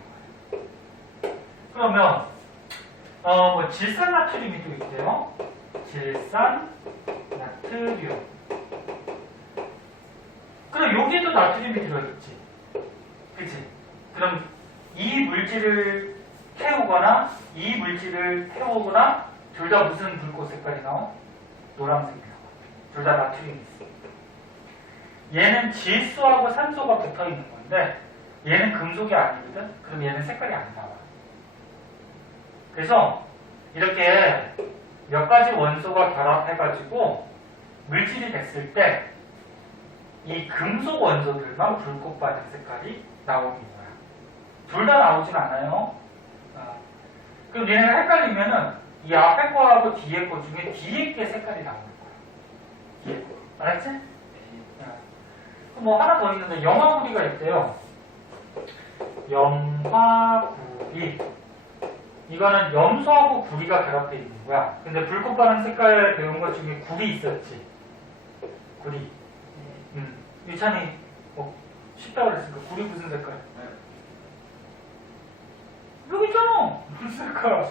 그러면 뭐 질산나트륨이 또 있대요. 질산나트륨. 그럼 여기에도 나트륨이 들어있지. 그치? 그럼 이 물질을 태우거나 이 물질을 태우거나 둘 다 무슨 불꽃 색깔이 나와? 노란색이 나와. 둘 다 나트륨이 있어. 얘는 질소하고 산소가 붙어 있는 건데 얘는 금속이 아니거든? 그럼 얘는 색깔이 안 나와. 그래서 이렇게 몇 가지 원소가 결합해가지고 물질이 됐을 때 이 금속 원소들만 불꽃 반응 색깔이 나오는 거야. 둘 다 나오진 않아요. 그럼 얘네가 헷갈리면은 이 앞에 거하고 뒤에 거 중에 뒤에 게 색깔이 나오는 거야. 뒤에 거. 알았지? 뭐 하나 더 있는데 염화구리가 있대요. 염화구리. 이거는 염소하고 구리가 결합되어 있는 거야. 근데 불꽃 반응 색깔 배운 것 중에 구리 있었지. 구리. 유찬이 뭐 쉽다고 그랬으니까 구리 무슨 색깔? 여기 있잖아. 무슨 색깔?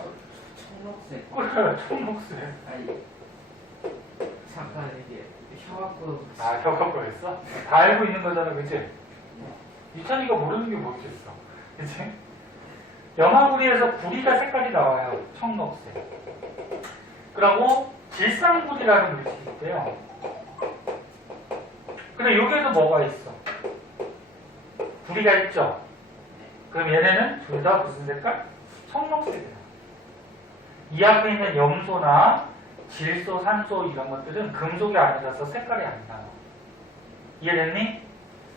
청록색. 그래, 청록색. 아니 잠깐 이게 혀갖고 혀가 보였어? 다 알고 있는 거잖아, 그치? 이찬이가 모르는 게 뭐 있겠어. 그치? 염화구리에서 구리가 색깔이 나와요. 청록색. 그리고 질산구리라는 물질이 있대요. 근데 여기에도 뭐가 있어? 구리가 있죠? 그럼 얘네는 둘 다 무슨 색깔? 청록색이에요. 이 앞에 있는 염소나 질소, 산소 이런 것들은 금속이 아니라서 색깔이 안 나와. 이해됐니?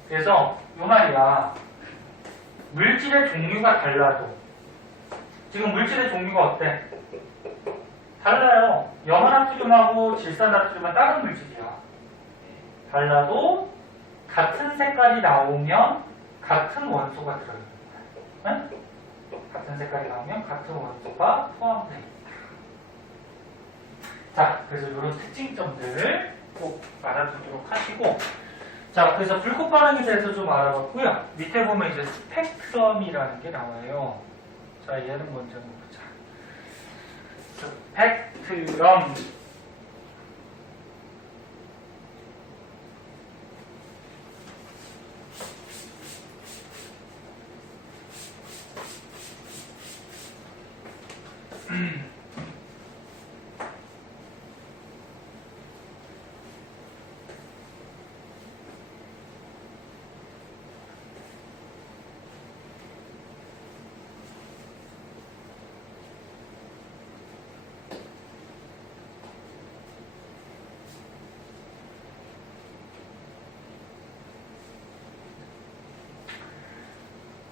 그래서 요 말이야. 물질의 종류가 달라도 지금 물질의 종류가 어때? 달라요. 염화나트륨하고 질산나트륨은 다른 물질이야. 달라도 같은 색깔이 나오면 같은 원소가 들어있는 거야. 응? 같은 색깔이 나오면 같은 원소가 포함되어 있다. 자, 그래서 이런 특징점들을 꼭 알아두도록 하시고, 자, 그래서 불꽃 반응에 대해서 좀 알아봤고요. 밑에 보면 이제 스펙트럼이라는 게 나와요. 자, 얘는 먼저 한번 보자. 스펙트럼.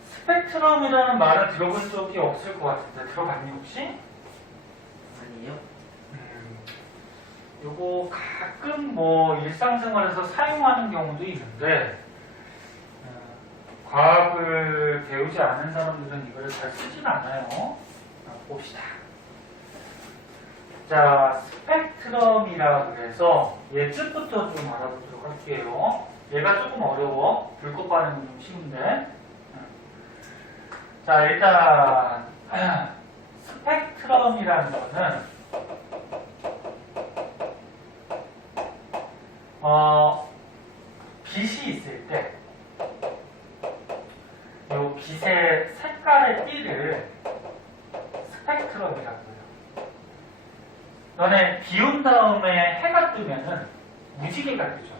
스펙트럼이라는 말은 들어본 적이 없을 것 같은데 들어봤니 혹시? 아니요? 요거 가끔 뭐 일상생활에서 사용하는 경우도 있는데 과학을 배우지 않은 사람들은 이걸 잘 쓰진 않아요. 봅시다. 자, 스펙트럼이라 그래서 얘 뜻부터 좀 알아보도록 할게요. 얘가 조금 어려워. 불꽃 반응은 좀 쉬운데. 자, 일단 스펙트럼이라는 거는 빛이 있을 때 이 빛의 색깔의 띠를 스펙트럼이라고 해요. 너네 비 온 다음에 해가 뜨면은 무지개가 뜨죠.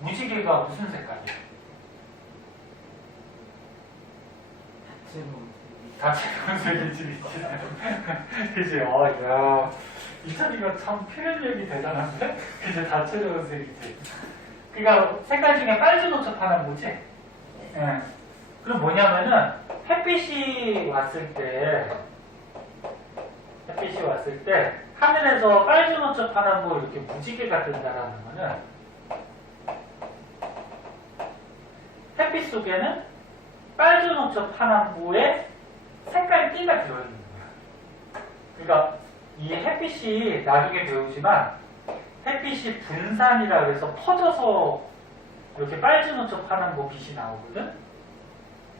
무지개가 무슨 색깔이야? 다채로운 색이지. 그치? 야, 이찬이가 참 표현력이 대단한데? 그치? 다채로운 색이지. 그러니까 색깔 중에 빨주노초 하나 뭐지? 예. 그럼 뭐냐면은 햇빛이 왔을 때 하늘에서 빨주노초 파란보 이렇게 무지개가 뜬다라는 거는 햇빛 속에는 빨주노초 파란보에 색깔 띠가 들어있는 거야. 그러니까 이 햇빛이 나중에 배우지만 햇빛이 분산이라 그래서 퍼져서 이렇게 빨주노초 파란보 빛이 나오거든.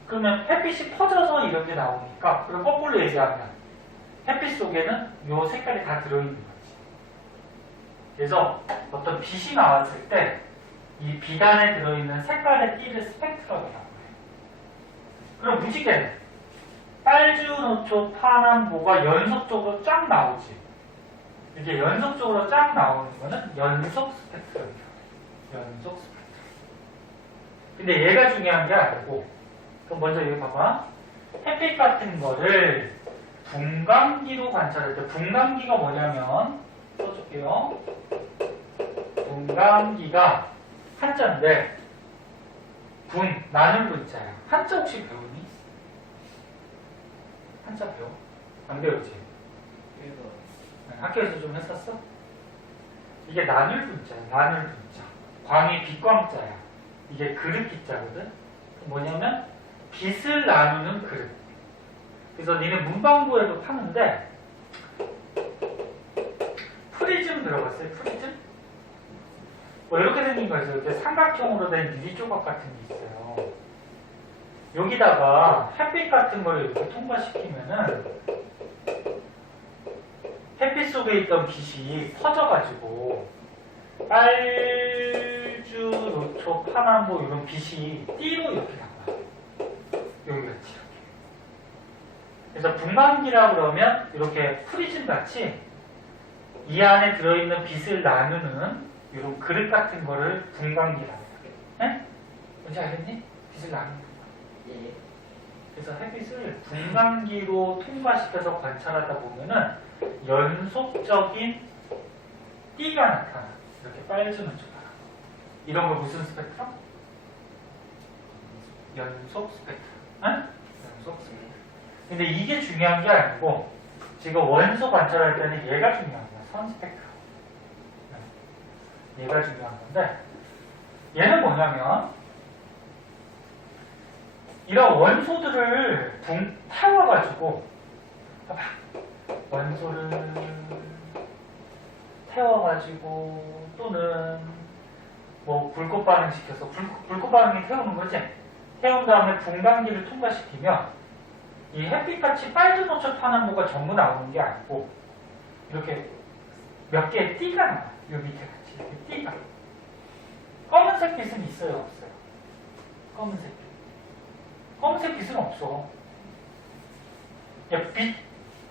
그러면 햇빛이 퍼져서 이런 게 나오니까 그럼 거꾸로 얘기하면 햇빛 속에는 이 색깔이 다 들어있는 거지. 그래서 어떤 빛이 나왔을 때 이 빛 안에 들어있는 색깔의 띠를 스펙트럼이라고 해요. 그럼 무지개는 빨주노초 파남보가 연속적으로 쫙 나오지. 이게 연속적으로 쫙 나오는 거는 연속 스펙트럼이에요. 연속 스펙트럼. 근데 얘가 중요한 게 아니고, 그럼 먼저 여기 봐봐. 햇빛 같은 거를 분광기로 관찰할 때, 분광기가 뭐냐면, 써줄게요. 분광기가 한자인데, 분, 나눌 분자야. 한자 혹시 배우니? 한자 배워? 안 배우지? 학교에서 좀 했었어? 이게 나눌 분자야. 나눌 분자. 광이 빛광자야. 이게 그릇 기자거든. 뭐냐면 빛을 나누는 그릇. 그래서 니네 문방구에도 파는데 프리즘 들어봤어요? 프리즘? 뭐 이렇게 생긴 거 있어요. 이렇게 삼각형으로 된 유리 조각 같은 게 있어요. 여기다가 햇빛 같은 걸 이렇게 통과시키면은 햇빛 속에 있던 빛이 퍼져가지고 빨주노초 원소, 파남보 이런 빛이 띠로 이렇게 나와요. 여기 같이 이렇게. 그래서 분광기라 그러면 이렇게 프리즘 같이 이 안에 들어있는 빛을 나누는 이런 그릇 같은 거를 분광기라고 해요. 네? 뭔지 알겠니? 빛을 나누는 거. 예. 그래서 햇빛을 분광기로 통과시켜서 관찰하다 보면은 연속적인 띠가 나타나. 이렇게 빨주는 줄 알아. 이런 걸 무슨 스펙트럼? 연속 스펙트럼. 응? 연속 스펙트럼. 근데 이게 중요한 게 아니고 지금 원소 관찰할 때는 얘가 중요한 거야. 선 스펙트럼. 얘가 중요한 건데 얘는 뭐냐면 이런 원소들을 태워가지고 봐봐. 원소를 태워가지고 또는 뭐 불꽃 반응시켜서 불꽃 반응이 태우는 거지. 태운 다음에 분광기를 통과시키면 이 햇빛같이 빨주노초 파남보가 전부 나오는 게 아니고 이렇게 몇 개의 띠가 나와요. 요 밑에 같이 이렇게 띠가. 검은색 빛은 있어요, 없어요? 검은색 빛. 검은색 빛은 없어. 야,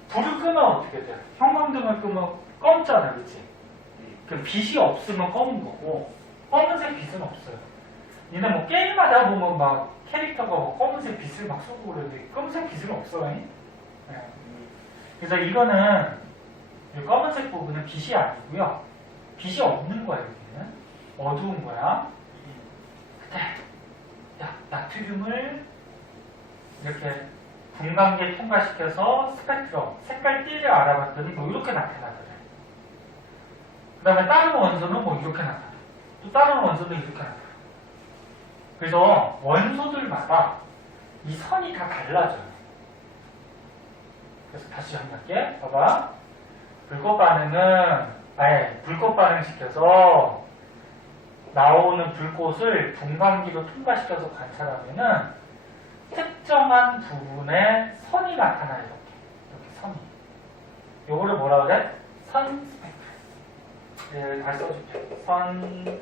불을 끄면 어떻게 돼? 형광등을 끄면 검잖아, 그치? 그 빛이 없으면 검은 거고, 검은색 빛은 없어요. 니네 뭐 게임하다 보면 막 캐릭터가 뭐 검은색 빛을 막 쏘고 그러는데, 검은색 빛은 없어, 네. 그래서 이거는, 이 검은색 부분은 빛이 아니고요. 빛이 없는 거야, 여기는. 어두운 거야. 그때, 야, 나트륨을 이렇게 분광기에 통과시켜서 스펙트럼, 색깔 띠를 알아봤더니 뭐 이렇게 나타나더래. 그 다음에 다른 원소는 뭐 이렇게 나타나. 또 다른 원소는 이렇게 나타나. 그래서 원소들마다 이 선이 다 달라져요. 그래서 다시 정리할게. 봐봐. 불꽃 반응 시켜서 나오는 불꽃을 분광기로 통과시켜서 관찰하면은 특정한 부분에 선이 나타나요. 이렇게 선이. 요거를 뭐라 그래? 선 스펙트럼. 네, 다시 써줄게. 선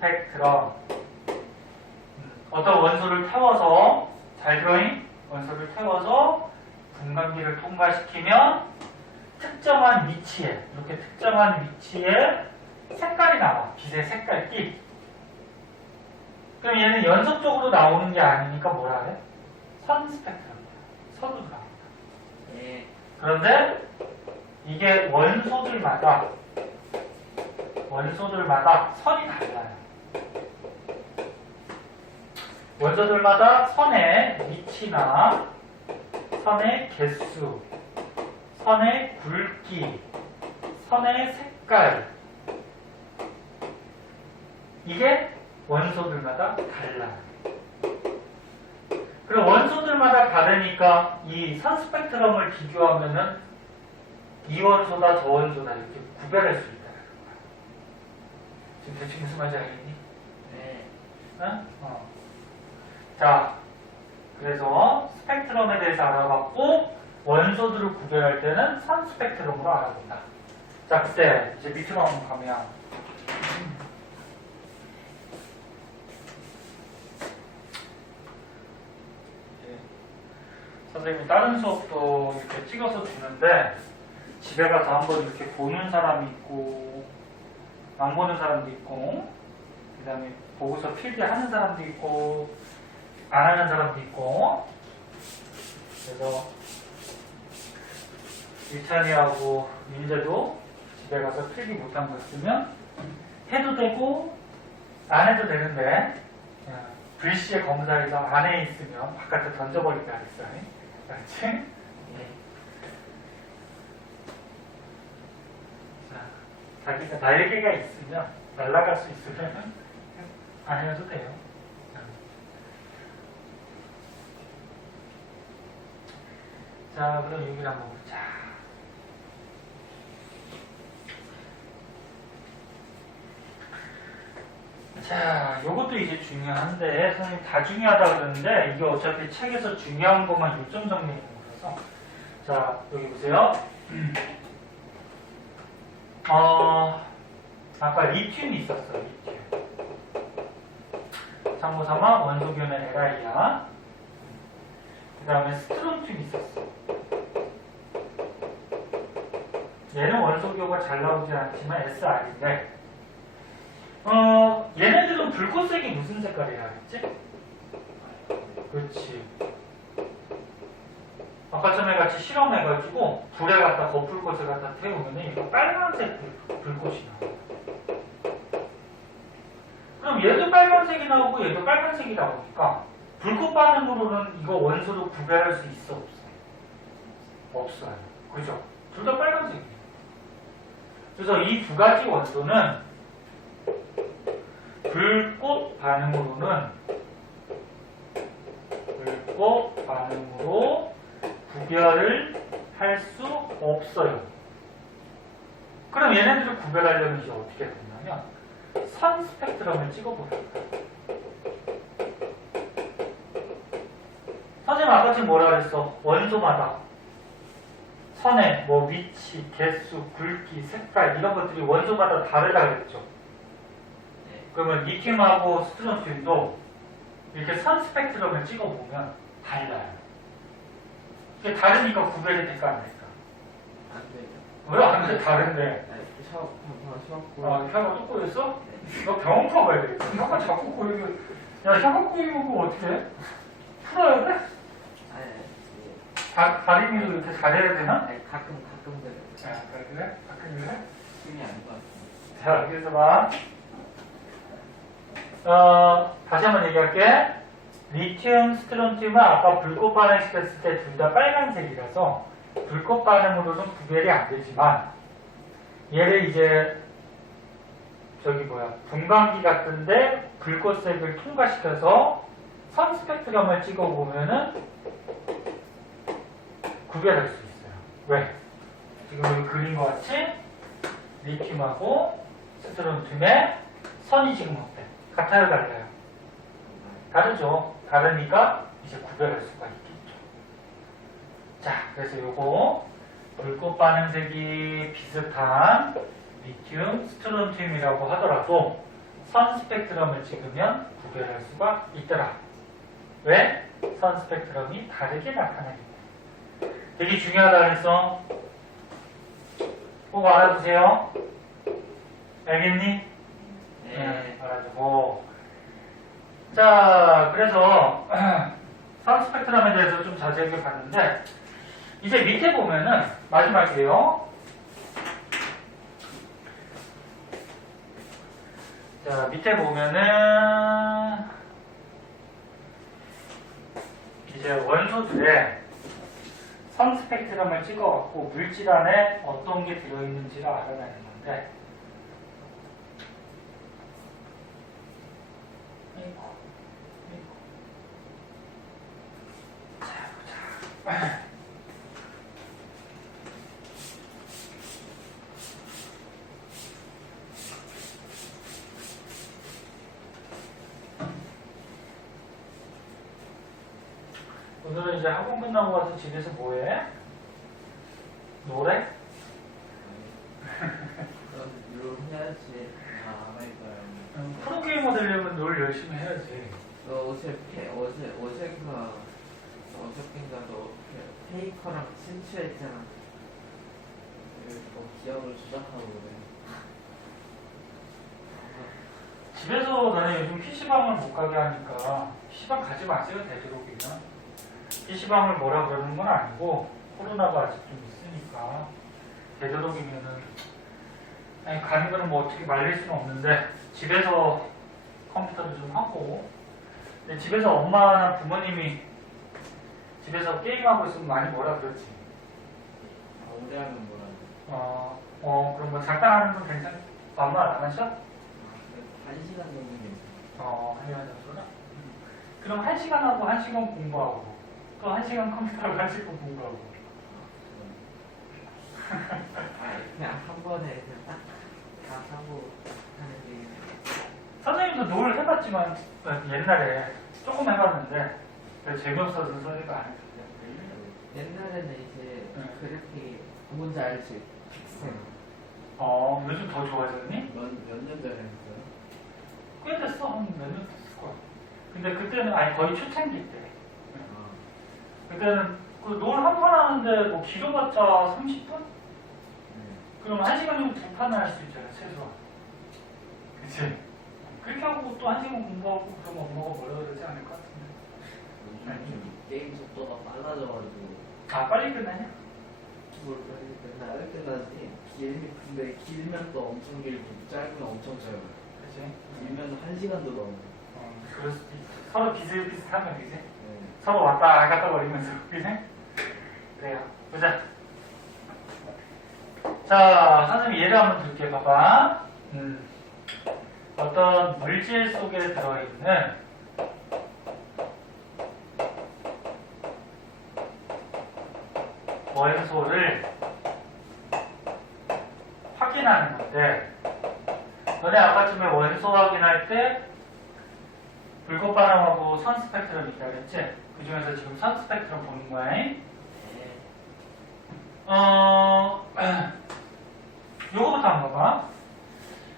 스펙트럼. 어떤 원소를 태워서, 잘 들어잉? 원소를 태워서 분광기를 통과시키면 특정한 위치에, 이렇게 특정한 위치에 색깔이 나와. 빛의 색깔 띠. 그럼 얘는 연속적으로 나오는 게 아니니까 뭐라 그래? 선 스펙트럼이야. 선으로 나옵니다. 예. 그런데 이게 원소들마다 선이 달라요. 원소들마다 선의 위치나 선의 개수, 선의 굵기, 선의 색깔, 이게 원소들마다 달라요. 그리고 원소들마다 다르니까 이 선 스펙트럼을 비교하면은 이 원소다 저 원소다 이렇게 구별할 수 있다는 거야. 지금 대충 무슨 말인지 알겠니? 네. 응? 자, 그래서 스펙트럼에 대해서 알아봤고 원소들을 구별할 때는 선 스펙트럼으로 알아본다. 자, 그때 이제 밑으로 한번 가면 선생님이 다른 수업도 이렇게 찍어서 주는데 집에 가서 한번 이렇게 보는 사람이 있고 안 보는 사람도 있고 그 다음에 보고서 필기하는 사람도 있고 안 하는 사람도 있고 그래서 일찬이하고 민재도 집에 가서 필기 못한 거 있으면 해도 되고 안 해도 되는데 그냥 글씨에 검사해서 안에 있으면 바깥에 던져버릴까 그랬어요. 그렇지? 네. 자, 자기가 날개가 있으면 날아갈 수 있으면 안 해도 돼요. 자, 그럼 여기를 한번 보자. 자, 요것도 이제 중요한데, 선생님 다 중요하다 그러는데, 이게 어차피 책에서 중요한 것만 요점 정리해 놓은 거라서. 자, 여기 보세요. 아까 리튬이 있었어, 리튬. 참고 삼아 원소교는 LI야. 그 다음에 스트론튬이 있었어. 얘는 원소교가 잘 나오지 않지만 SR인데, 얘네들은 불꽃색이 무슨 색깔이라 그랬지? 그렇지. 아까 전에 같이 실험해가지고 불에 갖다 거풀꽃을 갖다 태우면 이거 빨간색 불꽃이 나와. 그럼 얘도 빨간색이 나오고 얘도 빨간색이 나오니까 불꽃 반응으로는 이거 원소로 구별할 수 있어 없어? 없어요. 그죠? 둘 다 빨간색이에요. 그래서 이 두 가지 원소는 불꽃 반응으로 구별을 할 수 없어요. 그럼 얘네들을 구별하려면 이제 어떻게 되냐면 선 스펙트럼을 찍어보려고 해요. 선생님 아까 지금 뭐라 그랬어? 원소마다 선의 뭐 위치, 개수, 굵기, 색깔 이런 것들이 원소마다 다르다 그랬죠. 그러면 리튬하고 스트론튬도 이렇게 선 스펙트럼을 찍어보면 달라요. 이게 다르니까 구별이 될까 안 될까? 안 돼요. 왜 안 돼? 다른데. 샤워 고 혀가 또 꼬였어? 너 병원 가봐야 되겠어. 혀가 자꾸 꼬이면, 야, 혀가 꼬이면 그거 어떻게 해? 풀어야 돼? 다리미도 이렇게 잘해야 되나? 가끔 그래요. 그래? 가끔 그래? 힘이 안 것 같아요. 자, 그래서 봐. 다시 한번 얘기할게. 리튬, 스트론튬은 아까 불꽃 반응시켰을 때 둘 다 빨간색이라서 불꽃 반응으로는 구별이 안 되지만 얘를 이제 분광기 같은데 불꽃색을 통과시켜서 선 스펙트럼을 찍어보면은 구별할 수 있어요. 왜? 지금 여기 그린 것 같이 리튬하고 스트론튬의 선이 지금 어때? 같아요, 달라요? 다르죠. 다르니까 이제 구별할 수가 있겠죠. 자, 그래서 요거 불꽃 반응색이 비슷한 리튬, 스트론튬이라고 하더라도 선 스펙트럼을 찍으면 구별할 수가 있더라. 왜? 선 스펙트럼이 다르게 나타나기 때문에. 되게 중요하다 그랬어. 꼭 알아두세요. 알겠니? 네, 알아두고. 자, 그래서 선 스펙트럼에 대해서 좀 자세하게 봤는데 이제 밑에 보면은 마지막이에요. 자, 밑에 보면은 이제 원소들의 선 스펙트럼을 찍어갖고 물질 안에 어떤 게 들어있는지를 알아내는 건데 오늘은 이제 학원 끝나고 와서 집에서 뭐해? 노래? 롤 해야지. 프로게이머 되려면 노래 열심히 해야지. 너 어제인가 너 페이커랑 친추했잖아. 기억을 조작하고 그래. 집에서 나는 요즘 PC방을 못 가게 하니까 PC방 가지 마세요, 되도록이면. PC방을 뭐라 그러는 건 아니고 코로나가 아직 좀 있으니까 되도록이면은 아니 가는 거는 뭐 어떻게 말릴 수는 없는데 집에서 컴퓨터를 좀 하고 근데 집에서 엄마나 부모님이 집에서 게임하고 있으면 많이 뭐라 그러지. 오래 하면 뭐라. 그럼 뭐 잠깐 하는 건 괜찮아? 엄마 안 하셔? 1시간 정도 괜찮아. 1시간 정도나? 그럼 1시간 하고 1시간 공부하고 또 1시간 컴퓨터 가지고 공부하고 그냥 한 번에 그냥 딱 다 하고 하는 게. 선생님도 노를 해봤지만 옛날에 조금 해봤는데 별 재미없어서 선생님도 안 했어요. 옛날에는 이제 그렇게 뭔지 알지? 요즘 더 좋아졌니? 몇년 전에 했어요? 꽤 됐어. 한 몇 년 됐을 거야. 근데 그때는 아니 거의 초창기 때. 그때는 그 롤 한 판 하는데 뭐 길어봤자 30분? 그럼 1시간이면 2판을 할 수 있잖아, 최소한. 그치? 그렇게 하고 또 1시간 공부하고 그러면 엄마가 뭐라 그러지 않을 것 같은데. 요즘 게임 속도가 빨라져가지고 아, 빨리 끝나냐? 뭘 빨리 맨날 끝나지. 근데 길면 또 엄청 길고 짧으면 엄청 짧아요. 그치? 길면 1시간도 넘어. 그럴 수도 있어. 서로 비슷비슷하면, 그지? 네. 서로 왔다 갔다 거리면서, 그지? 그래요. 보자. 자, 선생님 예를 한번 들게 봐봐. 어떤 물질 속에 들어있는 원소를 확인하는 건데, 너네 아까쯤에 원소 확인할 때 불꽃 반응하고 선 스펙트럼 있다고 했지? 그 중에서 지금 선 스펙트럼 보는 거야. 요거부터 한번 봐봐.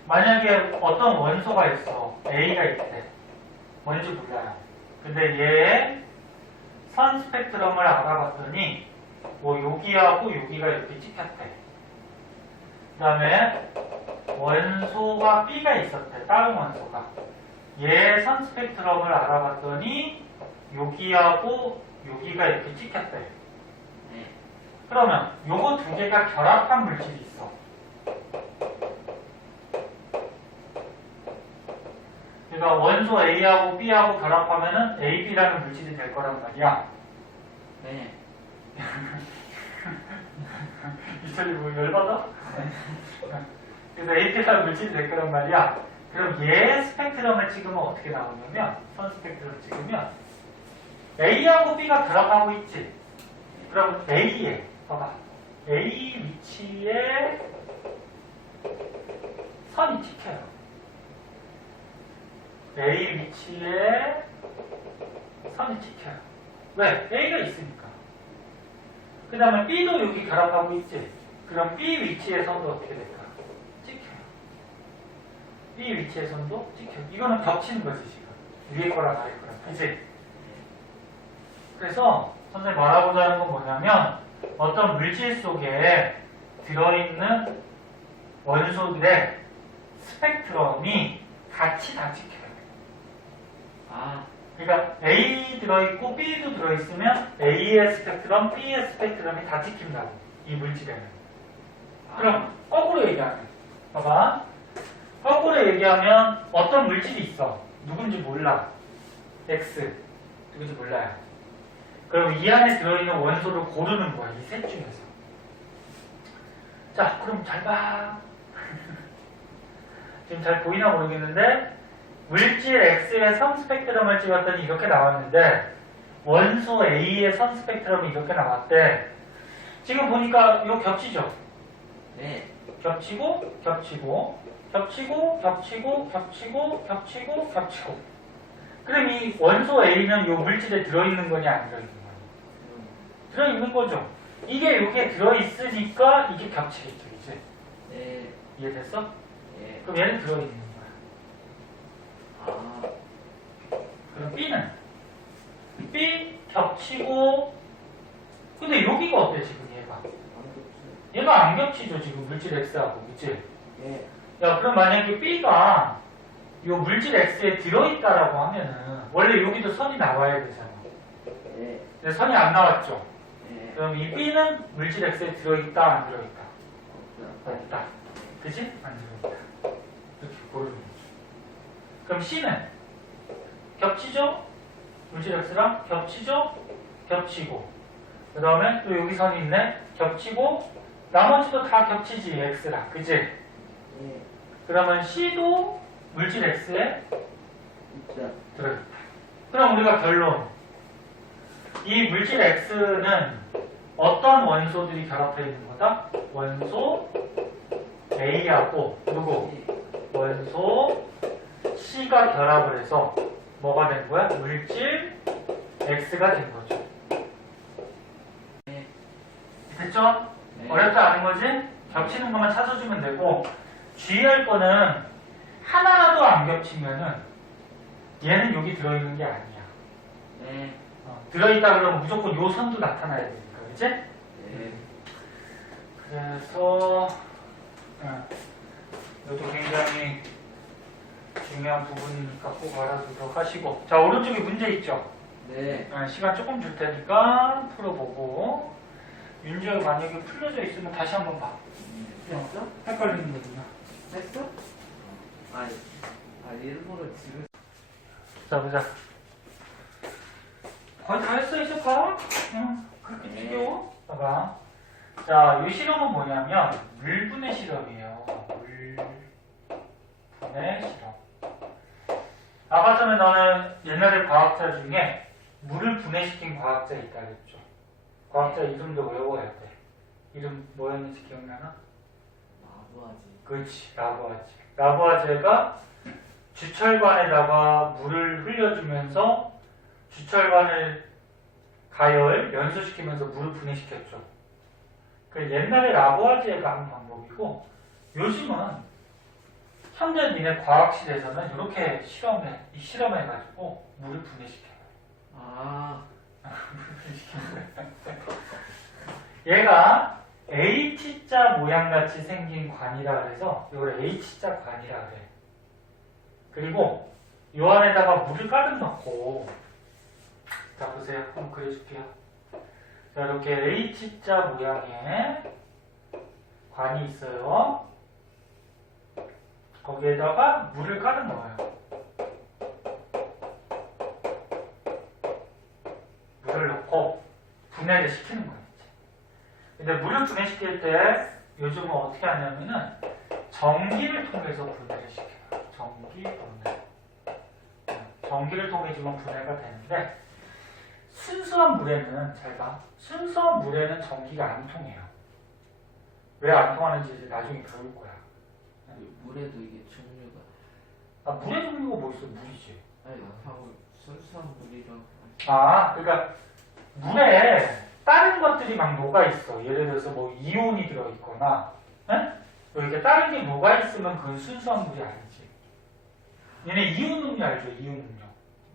만약에 어떤 원소가 있어. A가 있대. 뭔지 몰라요. 근데 얘의 선 스펙트럼을 알아봤더니 뭐 여기하고 여기가 이렇게 찍혔대. 그 다음에 원소가 B가 있었대. 다른 원소가. 얘의 선 스펙트럼을 알아봤더니 여기하고 여기가 이렇게 찍혔대. 그러면 요거 두 개가 결합한 물질이 있어. 그러니까 원소 A하고 B하고 결합하면은 AB라는 물질이 될 거란 말이야. 네. 이철이 뭐 열받아? 그래서 AB라는 물질이 될 거란 말이야. 그럼 얘 스펙트럼을 찍으면 어떻게 나오냐면, 선 스펙트럼을 찍으면 A하고 B가 결합하고 있지. 그럼 A에 봐봐. A 위치에 선이 찍혀요. A 위치에 선이 찍혀요. 왜? A가 있으니까. 그 다음에 B도 여기 결합하고 있지. 그럼 B 위치의 선도 어떻게 될까? 찍혀요. B 위치의 선도 찍혀요. 이거는 겹치는 거지, 지금. 위에 거랑 아래 거랑. 그치? 그래서 선생님 말하고자 하는 건 뭐냐면, 어떤 물질 속에 들어있는 원소들의 스펙트럼이 같이 다 찍혀요. 그러니까 A 들어있고 B도 들어있으면 A의 스펙트럼, B의 스펙트럼이 다 찍힌다고. 이 물질에는. 그럼 거꾸로 얘기하면, 봐봐. 거꾸로 얘기하면 어떤 물질이 있어. 누군지 몰라. X. 누군지 몰라요. 그럼 이 안에 들어있는 원소를 고르는 거야. 이 셋 중에서. 자, 그럼 잘 봐. 지금 잘 보이나 모르겠는데, 물질 X의 선 스펙트럼을 찍었더니 이렇게 나왔는데, 원소 A의 선 스펙트럼이 이렇게 나왔대. 지금 보니까 이거 겹치죠? 네. 겹치고, 겹치고, 겹치고, 겹치고, 겹치고, 겹치고, 겹치고. 그럼 이 원소 A는 이 물질에 들어있는 거냐, 안 들어있는 거냐? 들어있는 거죠. 이게 여기에 들어있으니까 이게 겹치겠죠, 이제. 네. 이해됐어? 네. 그럼 얘는 들어있는 거야. 그럼 B는? B 겹치고, 근데 여기가 어때, 지금 얘가? 얘가 안 겹치죠, 지금 물질 X하고, 그치? 네. 야, 그럼 만약에 B가 이 물질 X에 들어있다라고 하면은, 원래 여기도 선이 나와야 되잖아. 네. 근데 선이 안 나왔죠? 네. 그럼 이 B는 물질 X에 들어있다, 안 들어있다? 없다. 그치? 안 들어있다. 이렇게 고르는 거죠. 그럼 C는? 겹치죠? 물질 X랑 겹치죠? 겹치고. 그 다음에 또 여기 선이 있네? 겹치고, 나머지도 다 겹치지, X랑. 그치? 네. 그러면 C도 물질 X에 진짜. 들어있다. 그럼 우리가 결론. 이 물질 X는 어떤 원소들이 결합되어 있는 거다? 원소 A하고 누구? 원소 C가 결합을 해서 뭐가 된 거야? 물질 X가 된 거죠. 네. 됐죠? 네. 어렵지 않은 거지? 겹치는 것만 찾아주면 되고 주의할 거는 하나라도 안 겹치면은 얘는 여기 들어있는 게 아니야. 네. 들어있다 그러면 무조건 요 선도 나타나야 되니까, 그치? 네. 그래서 이것도 굉장히 중요한 부분이니까 꼭 알아두도록 하시고, 자, 오른쪽에 문제 있죠? 네. 시간 조금 줄 테니까 풀어보고, 윤지혁이 만약에 풀려져 있으면 다시 한번 봐. 했어? 헷갈리는 거구나. 했어? 아니. 일부러 지금. 자, 보자. 거의 다 했어, 이제 봐. 응, 그렇게 지겨워? 봐봐. 자, 이 실험은 뭐냐면, 물분해 실험이에요. 물분해 실험. 아까 전에 나는 옛날에 과학자 중에 물을 분해시킨 과학자 있다 그랬죠. 과학자 이름도 외워야 돼. 이름 뭐였는지 기억나나? 마부하지. 그렇지, 라부아제. 라부아제가 주철관에다가 물을 흘려주면서 주철관을 가열, 연소시키면서 물을 분해시켰죠. 그 옛날에 라부아제가 한 방법이고, 요즘은 현재 니네 과학실에서는 이렇게 실험해가지고 물을 분해시켜요. 아. 얘가 H자 모양같이 생긴 관이라 그래서 이걸 H자 관이라 그래. 그리고 요 안에다가 물을 가득 넣고, 자 보세요. 한번 그려줄게요. 자, 이렇게 H자 모양의 관이 있어요. 거기에다가 물을 가득 넣어요. 물을 넣고 분해를 시키는 거예요. 근데 물을 분해시킬 때 요즘은 어떻게 하냐면은 전기를 통해서 분해를 시켜요. 전기 분해. 전기를 통해 주면 분해가 되는데, 순수한 물에는, 잘 봐. 순수한 물에는 전기가 안 통해요. 왜 안 통하는지 이제 나중에 배울 거야. 물에도 이게 종류가. 아, 물의 종류가 뭐 있어? 물이지. 아니, 방금 순수한 물이랑. 그러니까 물에 다른 것들이 막 녹아 있어. 예를 들어서 뭐 이온이 들어 있거나, 이렇게 다른 게 녹아 있으면 그건 순수한 물이 아니지. 얘네 이온 음료 알죠? 이온 음료.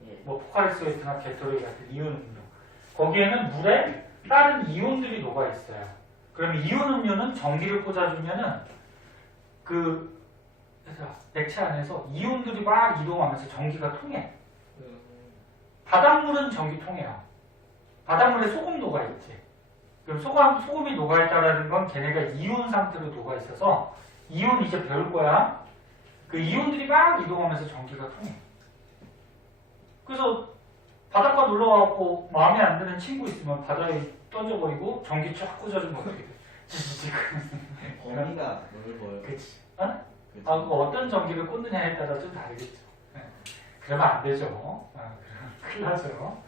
예. 뭐 포카리스웨트나 게토레이드 같은 이온 음료. 거기에는 물에 다른 이온들이 녹아 있어요. 그러면 이온 음료는 전기를 꽂아주면은 액체 안에서 이온들이 막 이동하면서 전기가 통해. 바닷물은 전기 통해요. 바닷물에 소금 녹아 있지. 그럼 소금이 녹아 있다는 건 걔네가 이온 상태로 녹아 있어서, 이온 이제 배울 거야. 그 이온들이 막 이동하면서 전기가 통해. 그래서 바닷가 놀러 가고 마음에 안 드는 친구 있으면 바다에 던져버리고 전기 쫙 꽂아주면 어떻게 돼? 지지직. 범위가 넓어요. 그치. 어떤 전기를 꽂느냐에 따라 좀 다르겠죠. 그러면 안 되죠. 큰일 나죠.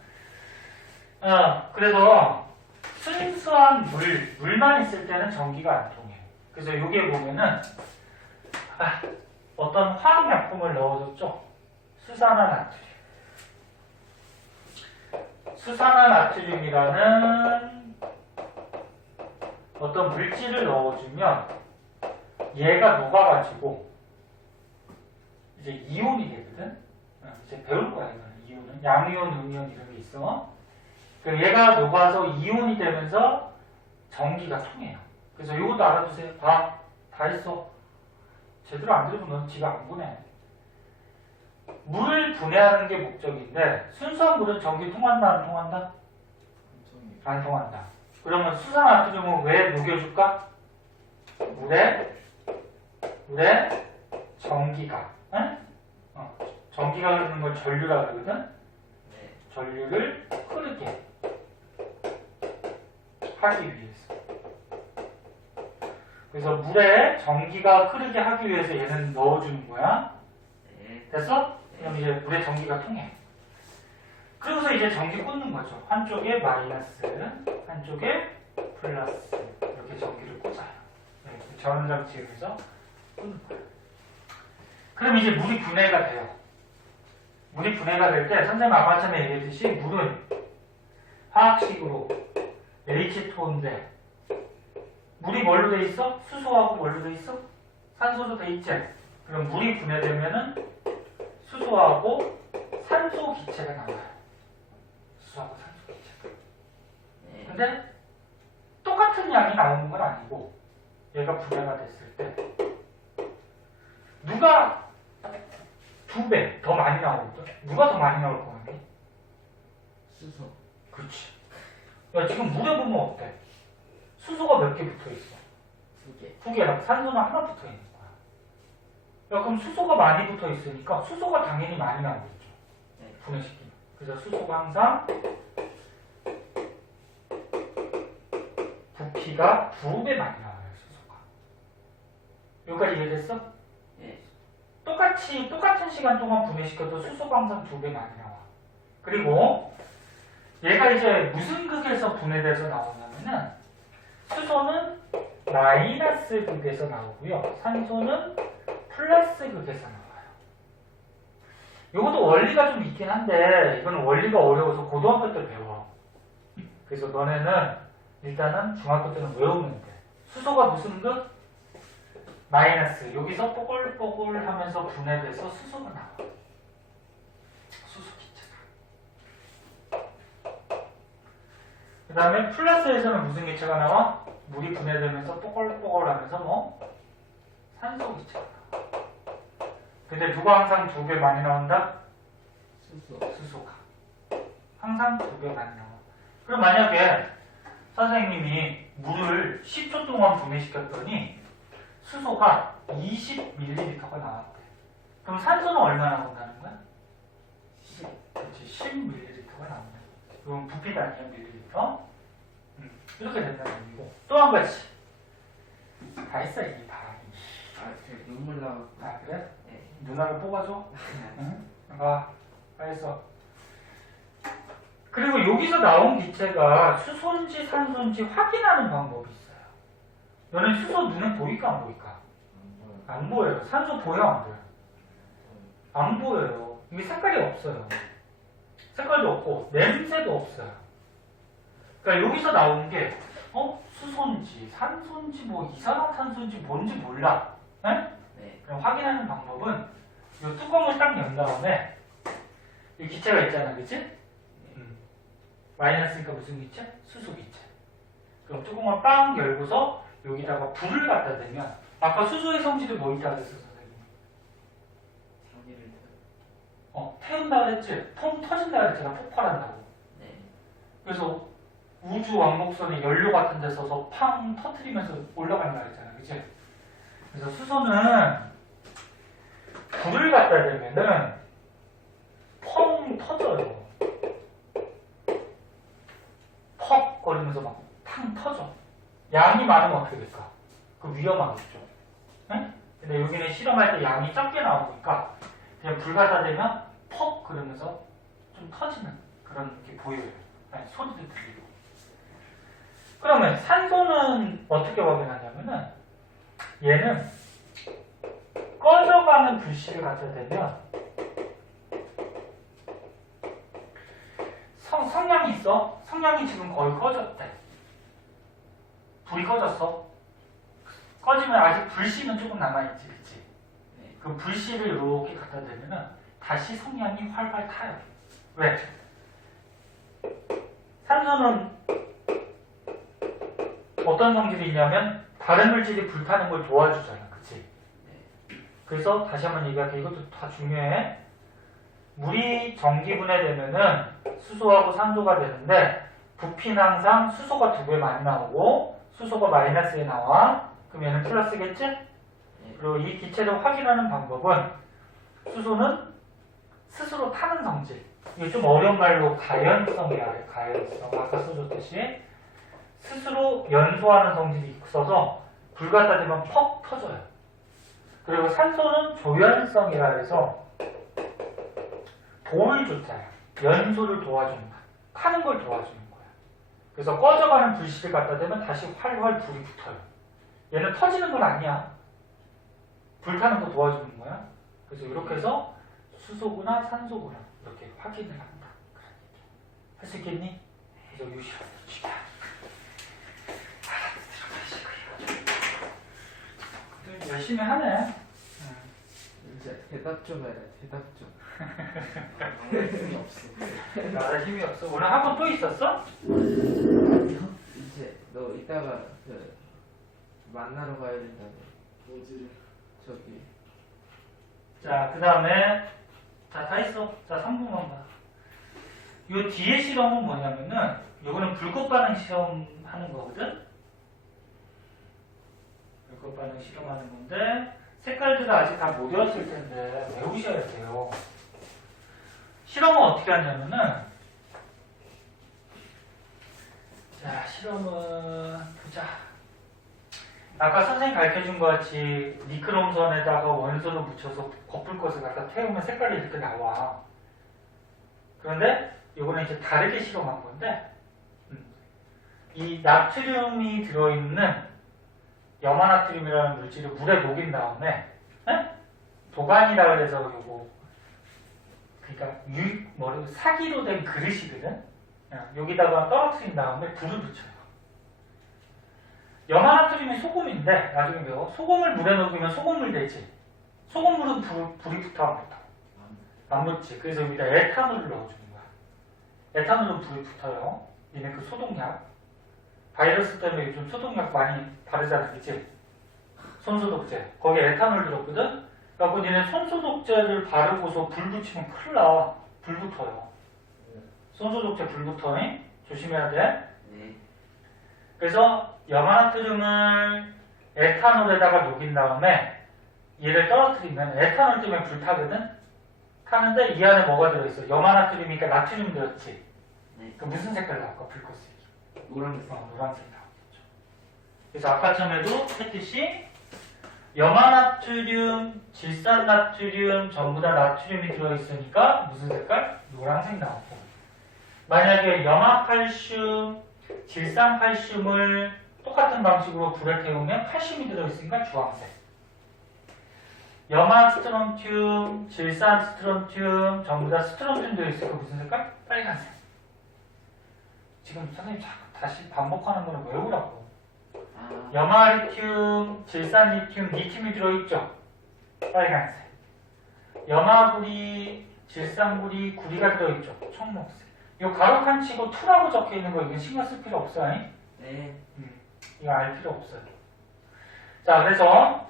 그래서 순수한 물만 있을 때는 전기가 안 통해. 그래서 여기에 보면은 어떤 화학약품을 넣어줬죠. 수산화나트륨. 수산화나트륨이라는 어떤 물질을 넣어주면 얘가 녹아가지고 이제 이온이 되거든. 이제 배울 거야, 이거는. 이온은 양이온, 음이온 이런 게 있어. 얘가 녹아서 이온이 되면서 전기가 통해요. 그래서 이것도 알아두세요. 다 했어. 제대로 안 들으면 넌 지가 안 보내. 물을 분해하는 게 목적인데, 순수한 물은 전기 통한다, 안 통한다? 안 통한다. 그러면 수산화트륨은 왜 녹여줄까? 물에 전기가, 전기가 흐르는 걸 전류라 그러거든? 전류를 흐르게 하기 위해서. 그래서 물에 전기가 흐르게 하기 위해서 얘는 넣어주는 거야. 됐어? 그럼 이제 물에 전기가 통해. 그러고서 이제 전기 꽂는 거죠. 한쪽에 마이너스, 한쪽에 플러스. 이렇게 전기를 꽂아요. 이렇게 전원장치에서 꽂는 거예요. 그럼 이제 물이 분해가 돼요. 물이 분해가 될 때 선생님 아까 전에 얘기했듯이 물은 화학식으로 H2인데 물이 뭘로 돼 있어? 수소하고 뭘로 돼 있어? 산소로 돼 있지? 그럼 물이 분해되면은 수소하고 산소 기체가 나와요. 수소하고 산소 기체가. 네. 근데 똑같은 양이 나오는 건 아니고 얘가 분해가 됐을 때 누가 2배 더 많이 나오거든? 누가 더 많이 나올 것 같니? 수소. 그렇지. 야, 지금 물에 보면 어때? 수소가 몇 개 붙어 있어? 2개. 2개랑 산소는 하나 붙어 있는 거야. 야, 그럼 수소가 많이 붙어 있으니까 수소가 당연히 많이 나오겠죠. 네. 분해시키면. 그래서 수소가 항상 부피가 2배 많이 나와요, 수소가. 여기까지 이해됐어? 네. 똑같은 시간 동안 분해시켜도 수소가 항상 2배 많이 나와. 그리고 얘가 이제 무슨 극에서 분해돼서 나오냐면은 수소는 마이너스 극에서 나오고요. 산소는 플러스 극에서 나와요. 이것도 원리가 좀 있긴 한데 이거는 원리가 어려워서 고등학교 때 배워. 그래서 너네는 일단은 중학교 때는 외우면 돼. 수소가 무슨 극? 마이너스. 여기서 뽀글뽀글 하면서 분해돼서 수소가 나와. 수소 기체가. 그 다음에 플러스에서는 무슨 기체가 나와? 물이 분해되면서 뽀글뽀글 하면서 뭐? 산소 기체가 나와. 근데 누가 항상 2배 많이 나온다? 수소. 수소가. 항상 2배 많이 나와. 그럼 만약에 선생님이 물을 10초 동안 분해시켰더니 수소가 20ml가 나왔대. 그럼 산소는 얼마 나온다는 거야? 10. 그렇지, 10ml가 나온다. 그럼 부피 단위야, 밀리리터. 이렇게 된다는 얘기고. 또 한 가지. 다 했어, 이 바람이. 아, 저 눈물 나고. 아, 그래? 네. 누나를 뽑아줘? 응? 아, 알겠어. 그리고 여기서 나온 기체가 수소인지 산소인지 확인하는 방법이 있어요. 너는 수소 눈에 보일까 안 보일까? 안 보여요. 산소 보여 안 보여? 안 보여요. 이게 색깔이 없어요. 색깔도 없고 냄새도 없어요. 그러니까 여기서 나온 게 수소인지 산소인지 뭐 이산화탄소인지 뭔지 몰라. 에? 네. 그럼 확인하는 방법은 이 뚜껑을 딱 연 다음에 이 기체가 있잖아, 그치? 마이너스니까 무슨 기체? 수소 기체. 그럼 뚜껑을 빵 열고서 여기다가 불을 갖다 대면 아까 수소의 성질이 뭐 있다 그랬어, 선생님? 전기를 태운다 그랬지? 펑 터진다 그랬잖아, 폭발한다고. 네. 그래서 우주 왕복선이 연료 같은 데 서서 팡 터트리면서 올라간다 그랬잖아, 그치? 그래서 수소는 불을 갖다 대면은 펑 터져요. 퍽 거리면서 막 탕 터져. 양이 많으면 어떻게 될까? 그 위험하겠죠. 네? 근데 여기는 실험할 때 양이 적게 나오니까 그냥 불 갖다 대면 퍽 그러면서 좀 터지는 그런 게 보여요. 아니, 소리도 들리고. 그러면 산소는 어떻게 확인하냐면은 얘는 꺼져가는 불씨를 갖다 대면 성냥이 있어. 성냥이 지금 거의 꺼졌대. 불이 꺼졌어. 꺼지면 아직 불씨는 조금 남아있지, 그치? 네. 그 불씨를 이렇게 갖다 대면은 다시 성냥이 활활 타요. 왜? 산소는 어떤 성질이 있냐면 다른 물질이 불타는 걸 도와주잖아, 그치? 그래서 다시 한번 얘기할게. 이것도 다 중요해. 물이 전기 분해되면은 수소하고 산소가 되는데 부피는 항상 수소가 2배 많이 나오고 수소가 마이너스에 나와. 그럼 얘는 플러스겠지? 그리고 이 기체를 확인하는 방법은 수소는 스스로 타는 성질. 이게 좀 어려운 말로 가연성이라 해요. 가연성. 아까 써줬듯이 스스로 연소하는 성질이 있어서 불 갖다 대면 퍽 터져요. 그리고 산소는 조연성이라 해서 도울조자야. 연소를 도와주는 거야. 타는 걸 도와주는 거야. 그래서 꺼져가는 불씨를 갖다 대면 다시 활활 불이 붙어요. 얘는 터지는 건 아니야. 불타는 거 도와주는 거야. 그래서 이렇게 해서 수소구나 산소구나 이렇게 확인을 한다. 할 수 있겠니? 그래서 유시라고 치자. 들어가시고요. 열심히 하네. 이제 대답 좀 해라. 대답 좀. 힘이 없어. 나라 힘이 없어. 오늘 학원 또 있었어? 이제 너 이따가 그 만나러 가야 된다며. 뭐지? 저기. 자, 그 다음에 다 했어. 자, 3분만 봐. 요 뒤에 실험은 뭐냐면은 요거는 불꽃 반응 실험 하는 거거든. 불꽃 반응 실험하는 건데 색깔들은 아직 다 못 외웠을 텐데 외우셔야 돼요. 실험은 어떻게 하냐면은 자, 실험은 보자. 아까 선생님 가르쳐준 것 같이 니크롬선에다가 원소를 묻혀서 거풀것을 갖다 태우면 색깔이 이렇게 나와. 그런데 이거는 이제 다르게 실험한 건데 이 나트륨이 들어있는 염화나트륨이라는 물질을 물에 녹인 다음에 도관이라 그래서 요거 그러니까 사기로 된 그릇이거든. 여기다가 떨어뜨린 다음에 불을 붙여요. 염화나트륨이 소금인데 나중에 배워. 소금을 물에 녹이면 소금물 되지. 소금물은 불이 붙어 안 붙어? 안 붙지. 그래서 여기다 에탄올을 넣어주는 거야. 에탄올은 불이 붙어요. 얘네 그 소독약. 바이러스 때문에 요즘 소독약 많이 바르잖아, 그치? 손소독제. 거기에 에탄올 들었거든? 그래갖고 니네 손소독제를 바르고서 불 붙이면 큰일 나. 불 붙어요. 손소독제 불 붙어. 조심해야 돼. 네. 그래서 염화나트륨을 에탄올에다가 녹인 다음에 얘를 떨어뜨리면 에탄올 때문에 불타거든? 타는데 이 안에 뭐가 들어있어? 염화나트륨이니까 나트륨 들었지? 네. 그 무슨 색깔 나올까? 불꽃색이. 노란색. 노란색 나오겠죠. 그래서 아까 전에도 했듯이 염화나트륨, 질산나트륨 전부 다 나트륨이 들어있으니까 무슨 색깔? 노란색 나오고. 만약에 염화칼슘, 질산칼슘을 똑같은 방식으로 불에 태우면 칼슘이 들어있으니까 주황색. 염화스트론튬, 질산스트론튬 전부 다 스트론튬 들어있으니까 무슨 색깔? 빨간색. 지금 선생님 다시 반복하는 거를 외우라고. 아. 염화리튬, 질산리튬, 리튬이 들어있죠? 빨간색. 염화구리, 질산구리, 구리가 들어있죠? 청록색. 이 가로칸 치고 2라고 적혀있는 거 이건 신경 쓸 필요 없어요. 네. 이거 알 필요 없어요. 자, 그래서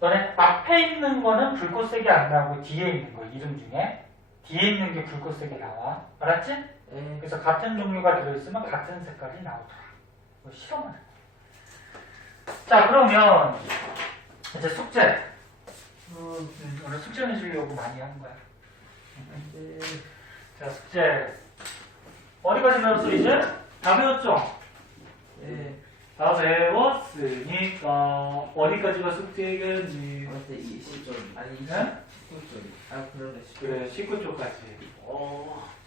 너네 앞에 있는 거는 불꽃색이 안 나오고 뒤에 있는 거, 이름 중에 뒤에 있는 게 불꽃색이 나와. 알았지? 네. 그래서 같은 종류가 들어있으면 같은 색깔이 나오더라. 이거 실험을 해. 자, 그러면 이제 숙제. 오늘 숙제 내주려고 많이 한 거야. 네. 자, 숙제. 어디까지 배웠어, 이제? 다 배웠죠? 네. 다 배웠으니까 어디까지가 숙제겠니? 어때 19점. 아니 20. 네? 19점. 아 그러네. 그래, 19쪽까지.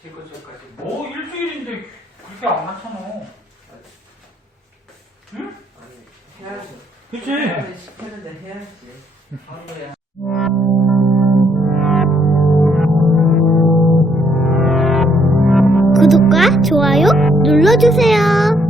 19쪽까지. 뭐 일주일인데 그렇게 안 맞춰 놓. 응? 아니 해야죠. 그치? 아니 시켰는데 해야지. 하는 거야. 구독과 좋아요 눌러주세요.